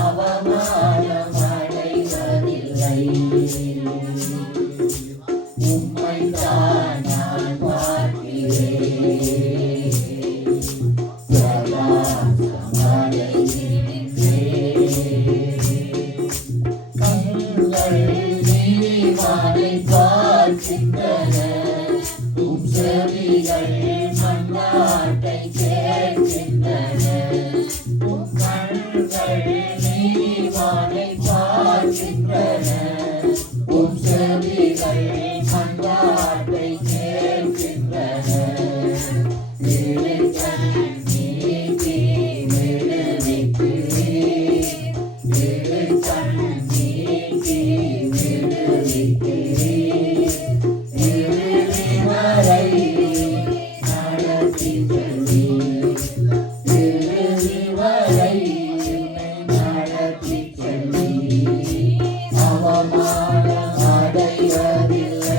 அவமானம் அடைவதில்லை. உம்மைத்தான் நான் பார்க்கிறேன், பிரகாசம் அடைகின்றேன். கண்கள் நீதிமானை பார்க்கின்றன, உம் செவிகள் மன்னாட்டை கேட்கின்றன. உம் கண்கள் நீதிமானை பார்க்கின்றன, உம் செவிகள் மன்னாட்டை கேட்கின்றன. இளைஞன் நீதி விடுவிக்கிறீர், இளைஞன் நீதி விடுவிக்கிறீர். இறுதி வரை நடத்தி செல்வீர், இறுதி வரை என்னை நடத்தி செல்வீர். அவமானம் அடைவதில்லை.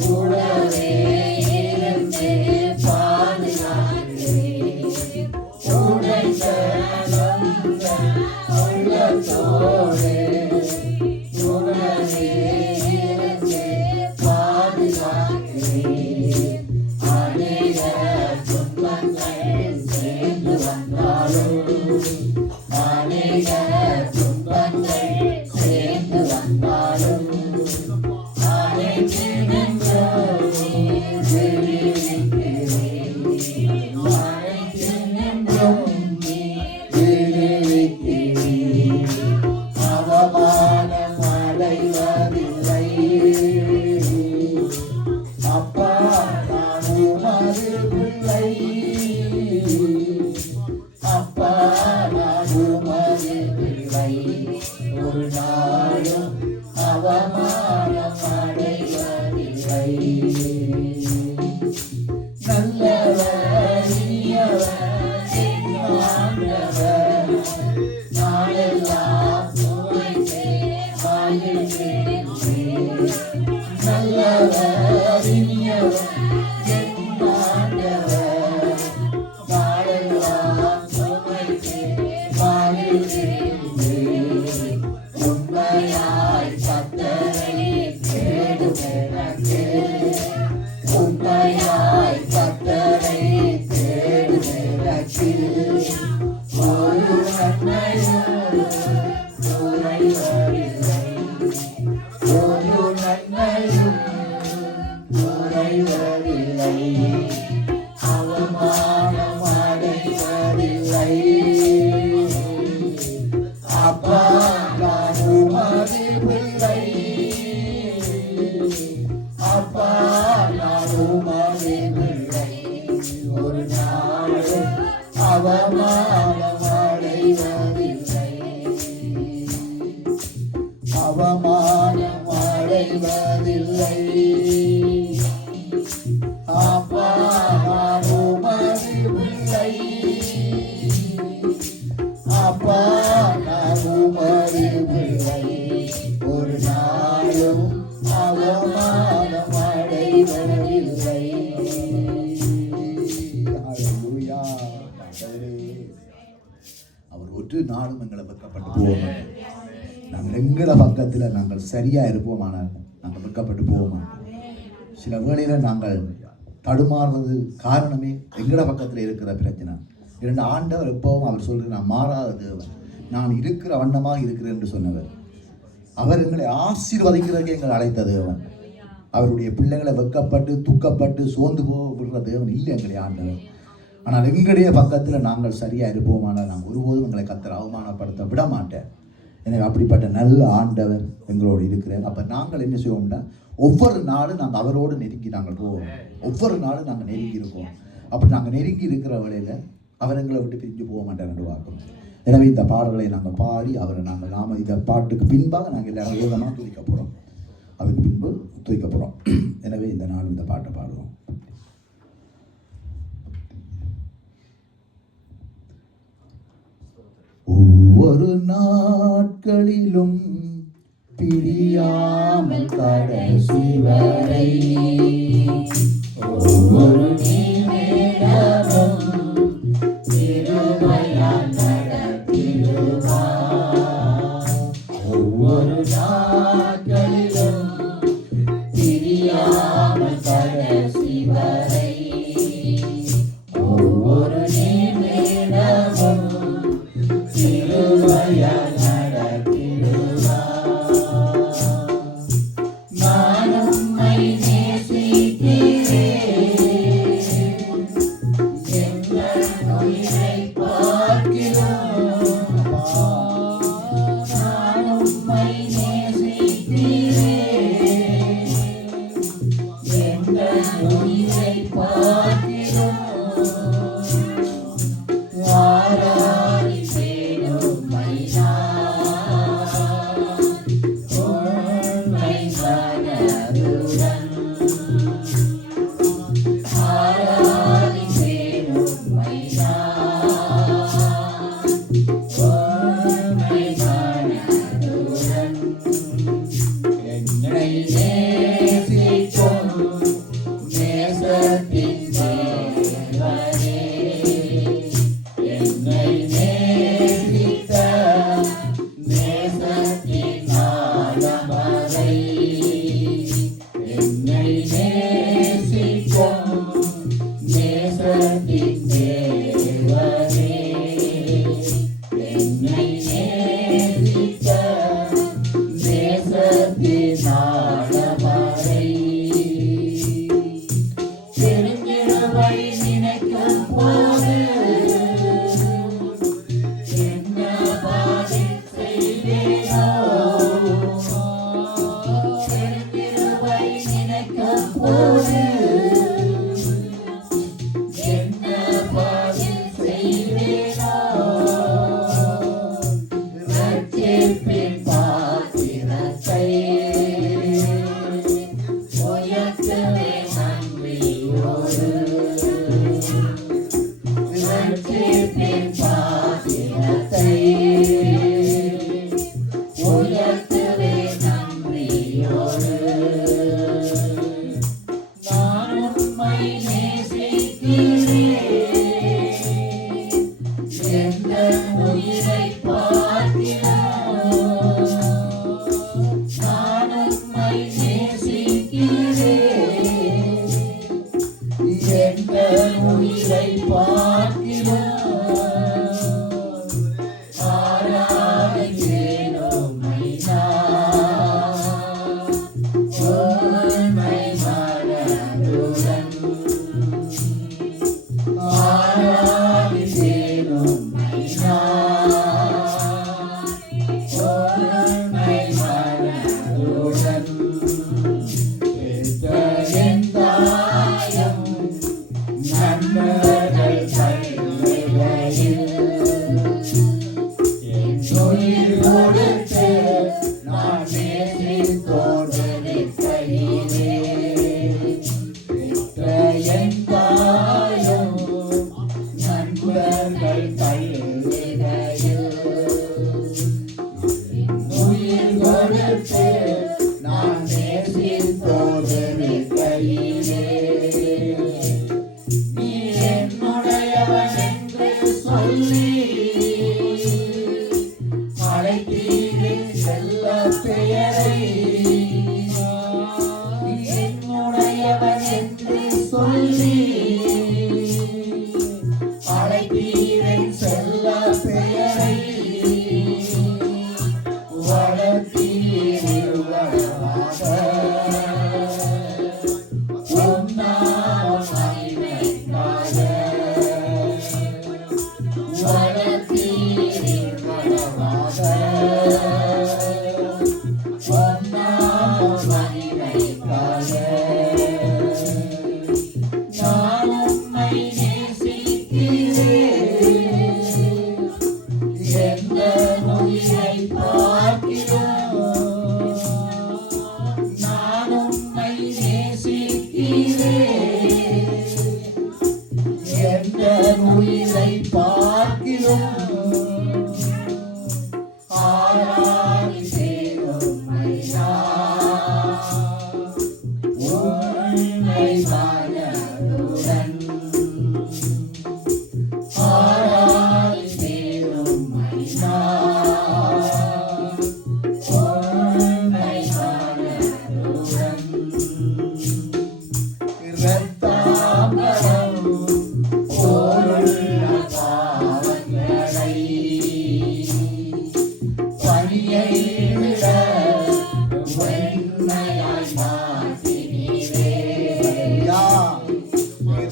கூடவே இருந்து பாதுகாக்கிறேன். உடைந்த உள்ளத்தோடு கூடவே இருந்து பாதுகாக்கிறேன். அநேக துன்பங்கள் சேர்ந்து வந்தாலும், அநேக துன்பங்கள் சேர்ந்து வந்தாலும், அனைத்து நின்றும் விடுவிக்கிறேன். அனைத்து நின்றும் விடுவிக்கிறேன். அவமானம் அடைவதில்லை. அப்பா நான் உமது பிள்ளை. அப்பா நான் உமது பிள்ளை. ஒரு நாளும் அவமானம் அடைவதில்லை. நல்லவர் இனியவர் என் ஆண்டவர். நாளெல்லாம் சுவைத்தே மகிழ்கின்றேன். நல்லவர் இனியவர் என் ஆண்டவர். நாளெல்லாம் சுவைத்தே மகிழ்கின்றேன். உண்மையாய் கர்த்தரை தேடும் எனக்கு. உண்மையாய் கர்த்தரை தேடும் எனக்கு. ஒரு நன்மையும் குறைவதில்லை. ஒரு நன்மையும் குறைவதில்லை. அவமானம் அடைவதில்லை. அப்பா நான் உமது பிள்ளை. அப்பா நான் உமது பிள்ளை. ஒரு நாளும் அவமானம் அடைவதில்லை. அவமானம் அடைவதில்லை. அப்பா நான் உமது பிள்ளை. அப்பா நான் உமது பிள்ளை. ஒரு நாளும் அவமானம் அடைவதில்லை. ஹல்லேலூயா. அவர் ஒரு நாளும் எங்களை வெட்கப்பட்டு போவோம். நாங்கள் எங்களை பக்கத்தில் நாங்கள் சரியாக இருப்போமானால் நாங்கள் வெட்கப்பட்டு போக மாட்டோம். சில வேளையில் நாங்கள் தடுமாறுறது காரணமே எங்களோட பக்கத்தில் இருக்கிற பிரச்சனை. இரண்டு ஆண்டவர் எப்பவும் அவர் சொல்கிற நான் மாறாத தேவன், நான் இருக்கிற வண்ணமாக இருக்கிறேன் என்று சொன்னவர். அவர் எங்களை ஆசீர்வதிக்கிறதுக்கு எங்களை அழைத்த தேவன். அவருடைய பிள்ளைகளை வெட்கப்பட்டு துக்கப்பட்டு சோர்ந்து போகிற தேவன் இல்லை எங்களுடைய ஆண்டவர். ஆனால் எங்களுடைய பக்கத்தில் நாங்கள் சரியாக இருப்போமானால் நாங்கள் ஒருபோதும் எங்களை கர்த்தர் அவமானப்படுத்த விட மாட்டேன். எனவே அப்படிப்பட்ட நல்ல ஆண்டவர் எங்களோடு இருக்கிறார். அப்போ நாங்கள் என்ன செய்வோம்னா ஒவ்வொரு நாளும் நாங்கள் அவரோடு நெருங்கி நாங்கள் போவோம். ஒவ்வொரு நாளும் நாங்கள் நெருங்கி இருப்போம். அப்படி நாங்கள் நெருங்கி இருக்கிற வேளையில் அவர் எங்களை விட்டு பிரிஞ்சு போக மாட்டார் என்று பார்க்கணும். எனவே இந்த பாடல்களை நாங்கள் பாடி அவரை நாம இந்த பாட்டுக்கு பின்பாக நாங்கள் எல்லாரும் ஏகமாக துதிக்க போகிறோம். அதுக்கு பின்பு துதிக்க போகிறோம். எனவே இந்த நாள் இந்த பாட்டை பாடுவோம். ஒவ்வொரு நாட்களிலும் பிரியாமல் கடைசி வரை ஒவ்வொரு நிமிடமும் திருமையால் நடத்திடுவார். ஒவ்வொரு நாட்களிலும் பிரியாமல் கடைசி வரை ஒவ்வொரு நிமிடமும் திருமையால் நடத்திடுவார். நான் உம்மை நேசிக்கிறேன். எங்கள் உயிரை பார்க்கிறோம். நான் உம்மை நேசிக்கிறேன். எங்கள் உயிரை பார்க்கிறோம். என்னை நேசிக்கிறேன்.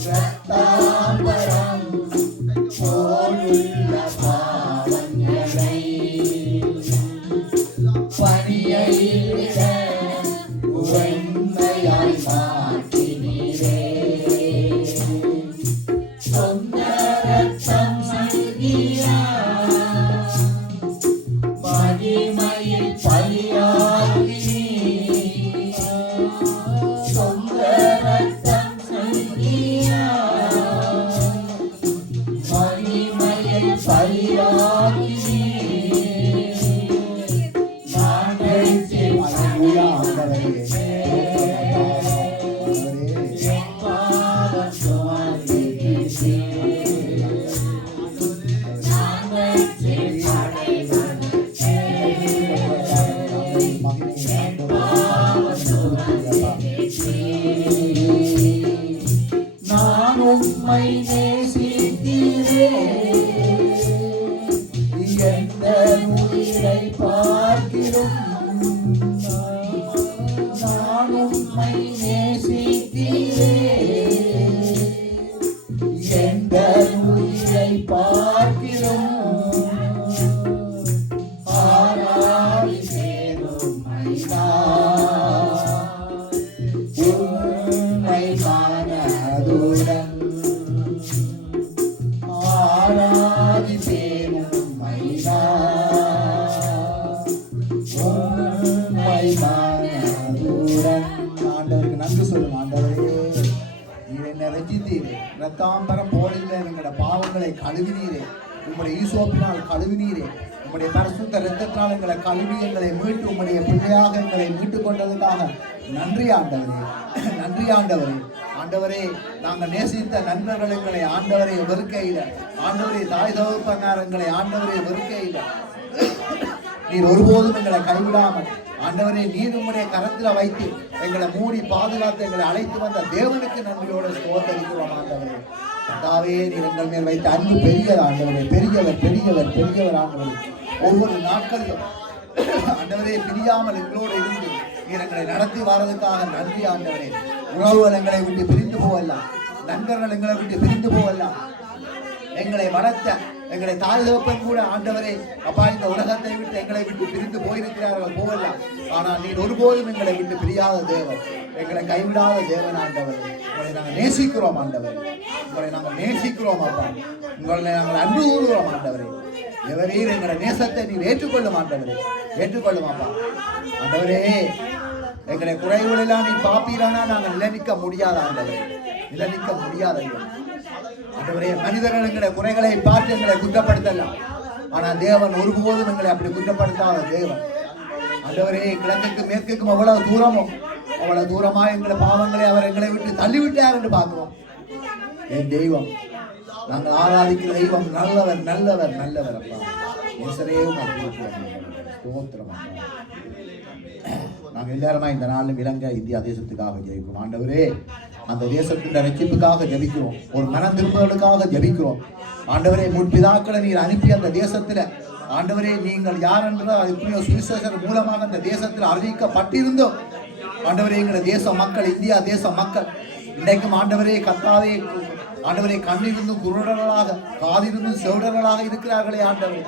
ரத்தாம்பரம் போலுள்ள பாவங்களை பணியை விட உண்மையாய் மாற்றினீரே. சொந்த ரத்தம் சிந்தியா மகிமையில் பலியாகினீர். சொந்த ரத்தம் சிந்தியா மகிமையில் பலியாகினீர். நாங்கள் அல்லேலூயா. ஆண்டவரே பாவம் சுமந்தீர். நாங்கள் நான் உம்மை நேசித்தீரே. எந்த உயிரை பார்க்கிறோம் நான் உம்மை நேசித்தீரே. எந்த உயிரை பார்க்கிறோம் ஆராதிப்பேரும் ஐயா. உம்மை மனதுடன் ஆராதிப்பேரும் ஐயா. உம்மை மனதுடன். ஆண்டவருக்கு நன்றி சொல்லுங்க. ஆண்டவரே நீர் என்னை ரட்சித்தீரே. ரத்தாம்பரம் போலில் எங்களோட பாவங்களை கழுவினீரே. உம்முடைய ஈசோப்பினால் கழுவினீரே. உம்முடைய பரிசுத்த இரத்தத்தினால் எங்களை கழுவி எங்களை மீட்டு உம்முடைய பிள்ளையாக எங்களை மீட்டுக் கொண்டதுக்காக நன்றி ஆண்டவரே. நன்றி ஆண்டவரே. ஆண்டவரே நாங்கள் நேசித்த நண்பர்கள் எங்களை ஆண்டவரை வெறுக்கையில, ஆண்டவரே தாய் தகப்பனார் எங்களை ஆண்டவரை வெறுக்கையில நீர் ஒருபோதும் எங்களை கைவிடாமல் ஆண்டவரே நீர் உம்முடைய கரத்தில் வைத்து எங்களை மூடி பாதுகாத்து எங்களை அழைத்து வந்த தேவனுக்கு நன்றியோடு ஸ்தோத்தரிக்கிறோம் ஆண்டவரே. கர்த்தாவே நீர் எங்கள் மேல் வைத்த அன்பு பெரியது ஆண்டவரே. பெரியவர் பெரியவர் பெரியவர் ஆண்டவரே. ஒவ்வொரு நாட்களிலும் ஆண்டவரே பிரியாமல் எங்களோடு இருந்து நீர் எங்களை நடத்தி வர்றதுக்காக நன்றி ஆண்டவரே. உறவுகள் எங்களை விட்டு பிரிந்து போகலாம், நண்பர்கள் எங்களை விட்டு பிரிந்து போகலாம், எங்களை வளர்த்த எங்களை தாய் தகப்பன் கூட ஆண்டவரே அப்பா இந்த உலகத்தை விட்டு எங்களை விட்டு பிரிந்து போயிருக்கிறார்கள் போகலாம். ஆனால் நீர் ஒருபோதும் எங்களை விட்டு பிரியாத தேவன், எங்களை கைவிடாத தேவன் ஆண்டவர். உங்களை நாங்கள் நேசிக்கிறோம் ஆண்டவர். உங்களை நாங்கள் நேசிக்கிறோம் அப்பா. உங்களை நாங்கள் அன்பு கூறுகிறோம் ஆண்டவரே. எவரீர் எங்களை நேசத்தை நீர் ஏற்றுக்கொள்ளும் ஆண்டவரே. ஏற்றுக்கொள்ளும் அப்பா. ஆண்டவரே எங்களை குறைவுகளெல்லாம் நீ பாப்பீரானா நாங்கள் நிலைநிற்க முடியாத ஆண்டவரே. நிலைநிற்க முடியாத ஆண்டவரே. மனிதர்கள் எங்களை குறைகளை பார்த்து எங்களை குற்றப்படுத்தலாம். ஆனால் தேவன் ஒருபோதும் எங்களை அப்படி குற்றப்படுத்தாத தேவன் ஆண்டவரே. கிழக்குக்கும் மேற்குக்கும் அவ்வளவு தூரமும் அவ்வளவு தூரமா எங்களை பாவங்களை அவர் எங்களை விட்டு தள்ளிவிட்டார் என்று பார்க்கிறோம். என் தெய்வம், நாங்கள் ஆராதிக்கிற தெய்வம் நல்லவர் நல்லவர் நல்லவர் அப்பா. ஸ்தோத்திரம். நாங்கள் எல்லாருமா இந்த நாளில் இலங்கை இந்தியா தேசத்துக்காக ஜெபிக்கிறோம் ஆண்டவரே. அந்த தேசத்தின் ரட்சிப்புக்காக ஜெபிக்கிறோம். ஒரு மனம் திரும்புதலுக்காக ஜெபிக்கிறோம் ஆண்டவரே. முற்பிதாக்களை நீர் அனுப்பி அந்த தேசத்தில் ஆண்டவரே நீங்கள் யார் என்றால் எப்படியோ சுவிசேஷர் மூலமாக அந்த தேசத்தில் அறிவிக்கப்பட்டிருந்தோம் ஆண்டவரே. எங்களை தேச மக்கள், இந்தியா தேச மக்கள் இன்றைக்கும் ஆண்டவரே கர்த்தாவே ஆண்டவரை கண்ணிருந்தும் குருடர்களாக காதிருந்தும் செவிடர்களாக இருக்கிறார்களே ஆண்டவரே.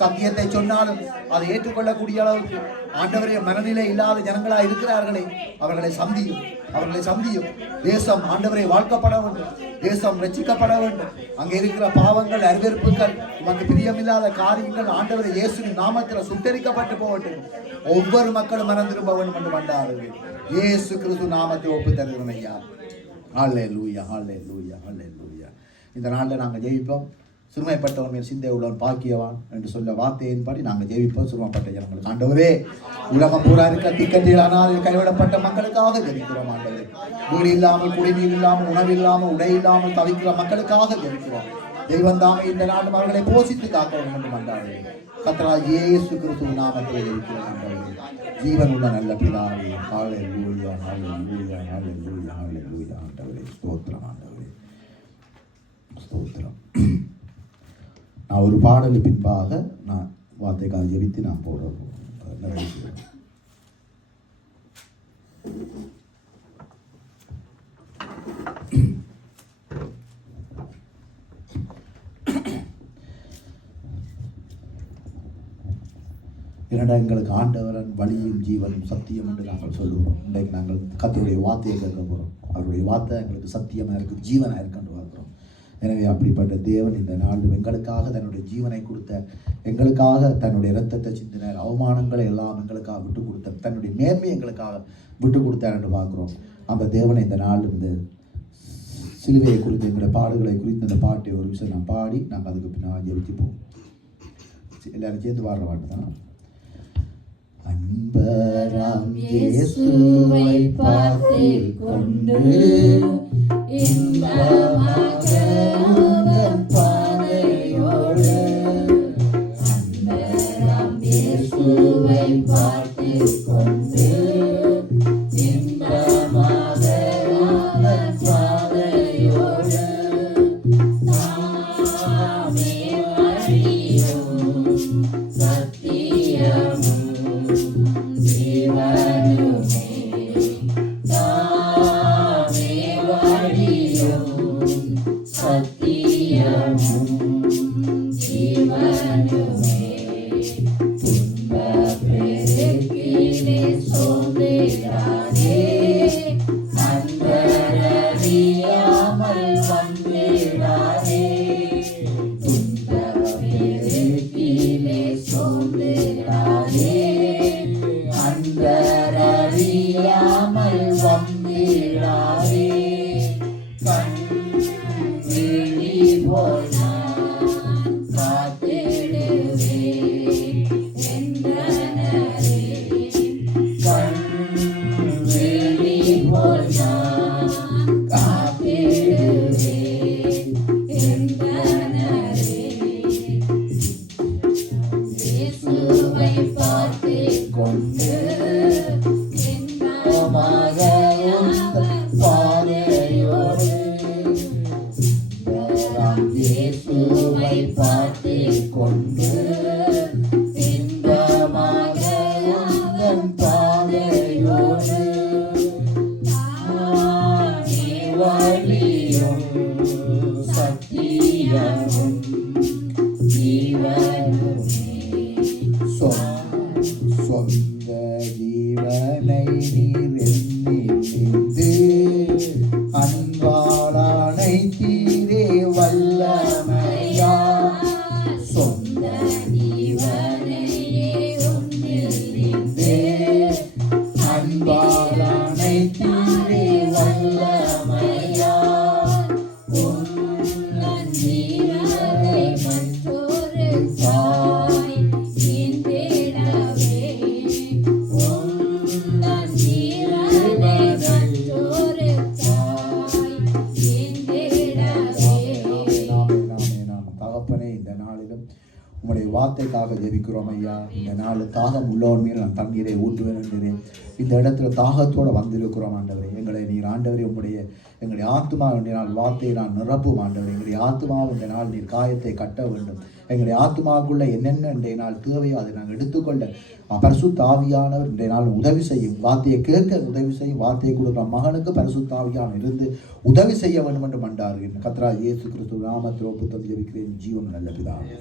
சத்தியத்தை சொன்னாலும் அதை ஏற்றுக்கொள்ளக்கூடிய அளவுக்கு ஆண்டவரே மனநிலை இல்லாத ஜனங்களா இருக்கிறார்களே, அவர்களை சந்தியும், அவர்களை சந்தியும். தேசம் ஆண்டவரை வாழ்க்கப்பட வேண்டும், தேசம் ரட்சிக்கப்பட வேண்டும். அங்கே இருக்கிற பாவங்கள், அருவருப்புகள், உமக்கு பிரியமில்லாத காரியங்கள் ஆண்டவரை இயேசுவின் நாமத்தில் சுட்டரிக்கப்பட்டு போகட்டும். ஒவ்வொரு மக்களும் மனம் திரும்ப வேண்டும் என்று மன்றாடுங்கள். இயேசு கிறிஸ்து நாமத்தை ஒப்பு தருகிறோம் ஐயா. ஹல்லேலூயா ஹல்லேலூயா ஹல்லேலூயா. இந்த நாளில் நாங்கள் ஜெயிப்போம். சிறுமைப்பட்டவன் மேல் சிந்தை உள்ளவன் பாக்கியவான் என்று சொல்ல வார்த்தையின்படி நாங்கள் ஜெயிப்போம். சிறுமைப்பட்ட ஜனங்களுக்கு ஆண்டவரே, உலகம் பூரா இருக்க திக்கட்டிலானால் கைவிடப்பட்ட மக்களுக்காக ஜெபிக்கிறோம் ஆண்டவரே. வீடு இல்லாமல், குடிநீர் இல்லாமல், உணவு இல்லாமல், உடை இல்லாமல் தவிக்கிற மக்களுக்காக ஜெபிக்கிறோம். தெய்வம் தாமே இந்த நாடு அவர்களை போஷித்து காக்க வேண்டும் என்று மன்றாடுகிறேன். கர்த்தராகிய இயேசு கிறிஸ்து நாமத்தில் ஜெபிக்கிறோம் ஆண்டவரே. ஜீவன் உள்ள நல்ல பிதாவே. ஹல்லேலூயா ஹல்லேலூயா ஹல்லேலூயா ஹல்லேலூயா. ஆண்டவரே ஸ்தோத்திரம், ஆண்டவரே ஸ்தோத்திரம். நான் ஒரு பாடலுக்கு பின்பாக நான் வார்த்தைக்காக ஜெபித்து நான் போடுறோம் நிறைவேற்றுகிறேன். என்னடா எங்களுக்கு ஆண்டவரன் வழியும் ஜீவனும் சத்தியம் என்று நாங்கள் சொல்லுவோம். இன்றைக்கு நாங்கள் கர்த்தருடைய வார்த்தையை கேட்க போகிறோம். அவருடைய வார்த்தை எங்களுக்கு சத்தியமாக இருக்குது, ஜீவனாக இருக்குன்னு பார்க்குறோம். எனவே அப்படிப்பட்ட தேவன் இந்த நாள் எங்களுக்காக தன்னுடைய ஜீவனை கொடுத்த, எங்களுக்காக தன்னுடைய இரத்தத்தை சிந்தினார், அவமானங்களை எல்லாம் எங்களுக்காக விட்டு கொடுத்தார், தன்னுடைய மேன்மையை எங்களுக்காக விட்டு கொடுத்தார் என்று பார்க்குறோம். அந்த தேவனை இந்த நாள் இந்த சிலுவையை குறித்து, எங்களுடைய பாடுகளை குறித்து இந்த பாட்டை ஒரு விஷயம் நான் பாடி நாங்கள் அதுக்கு பின்னால் ஜெபிப்போம். எல்லாரும் சேர்ந்து பாடுற பாட்டு தான். அன்பராம் இயேசுவை பார்த்துக் கொண்டு இன்பமாக அவர் பாதையோடு, அன்பராம் இயேசுவை பார்த்துக் கொண்டு இன்பமாக அவர் பாதையோடு, தாமே வழியும் சத்தியமும் ஜீவனுமே, தாமே வழியும் சத்தியமும் ஜீவனுமே, துன்பப் பெருக்கிலே சோர்ந்திடாதே, அன்பரறியாமல் வந்திடாதே, துன்பப் பெருக்கிலே சோர்ந்திடாதே, அன்பரறியாமல் வந்திடாதே, கண்விழி போல் நான் காத்திடுவேன் என்றனரே, கண்விழி போல் நான் காத்திடுவேன் என்றனரே, இயேசுவை பார்த்துக் கொண்டு இன்பமாக அவர் பாதையோடு, இயேசுவை பார்த்துக் கொண்டு இன்பமாக அவர் பாதையோடு, தானே வழியும் சத்தியமும் ஜீவனுமே, சொந்த ஜீவனை நீர் எண்ணிந்து அன்பாளானை தீரே வல்லமையா, சொந்த ஜீவனையே உன்னிலிருந்து அன்பாளானை தீரே வல்லமையா, உன் ஜீவனை மற்றொரு தாய் ஈந்திடவே, உன் ஜீவனை மற்றொரு தாய் ஈந்திடவே. தகப்பனே, இந்த நாளிலும் உங்களுடைய வார்த்தைக்காக ஜெபிக்கிறோம் ஐயா. இந்த நாள் தாகம் உள்ளோர் மேல் நான் தண்ணீரை ஊற்றுவேன் என்றேன். இந்த இடத்துல தாகத்தோடு வந்திருக்கிறோம் ஆண்டவரே. எங்களை நீர் ஆண்டவரே எங்களுடைய ஆத்மா வேண்டிய நாள் வார்த்தையை நான் நிரப்பும் ஆண்டவரே. எங்களுடைய ஆத்மா வேண்டிய நாள் நீர் காயத்தை கட்ட வேண்டும். எங்களுடைய ஆத்மாவுக்குள்ள என்னென்ன இன்றைய நாள் தேவையோ அதை நாங்கள் எடுத்துக்கொள்ள பரிசுத்த ஆவியானவர் இன்றைய நாள் உதவி செய்யும். வார்த்தையை கேட்க உதவி செய்யும். வார்த்தையை கொடுக்குற மகனுக்கு பரிசுத்த ஆவியானவர் இருந்து உதவி செய்ய வேண்டும் என்று மண்டார்கள். கர்த்தராகிய இயேசு கிறிஸ்து நாமத்தில் ஒப்புதல் ஜெபிக்கிறேன், ஜீவன் நல்ல பிதாவே.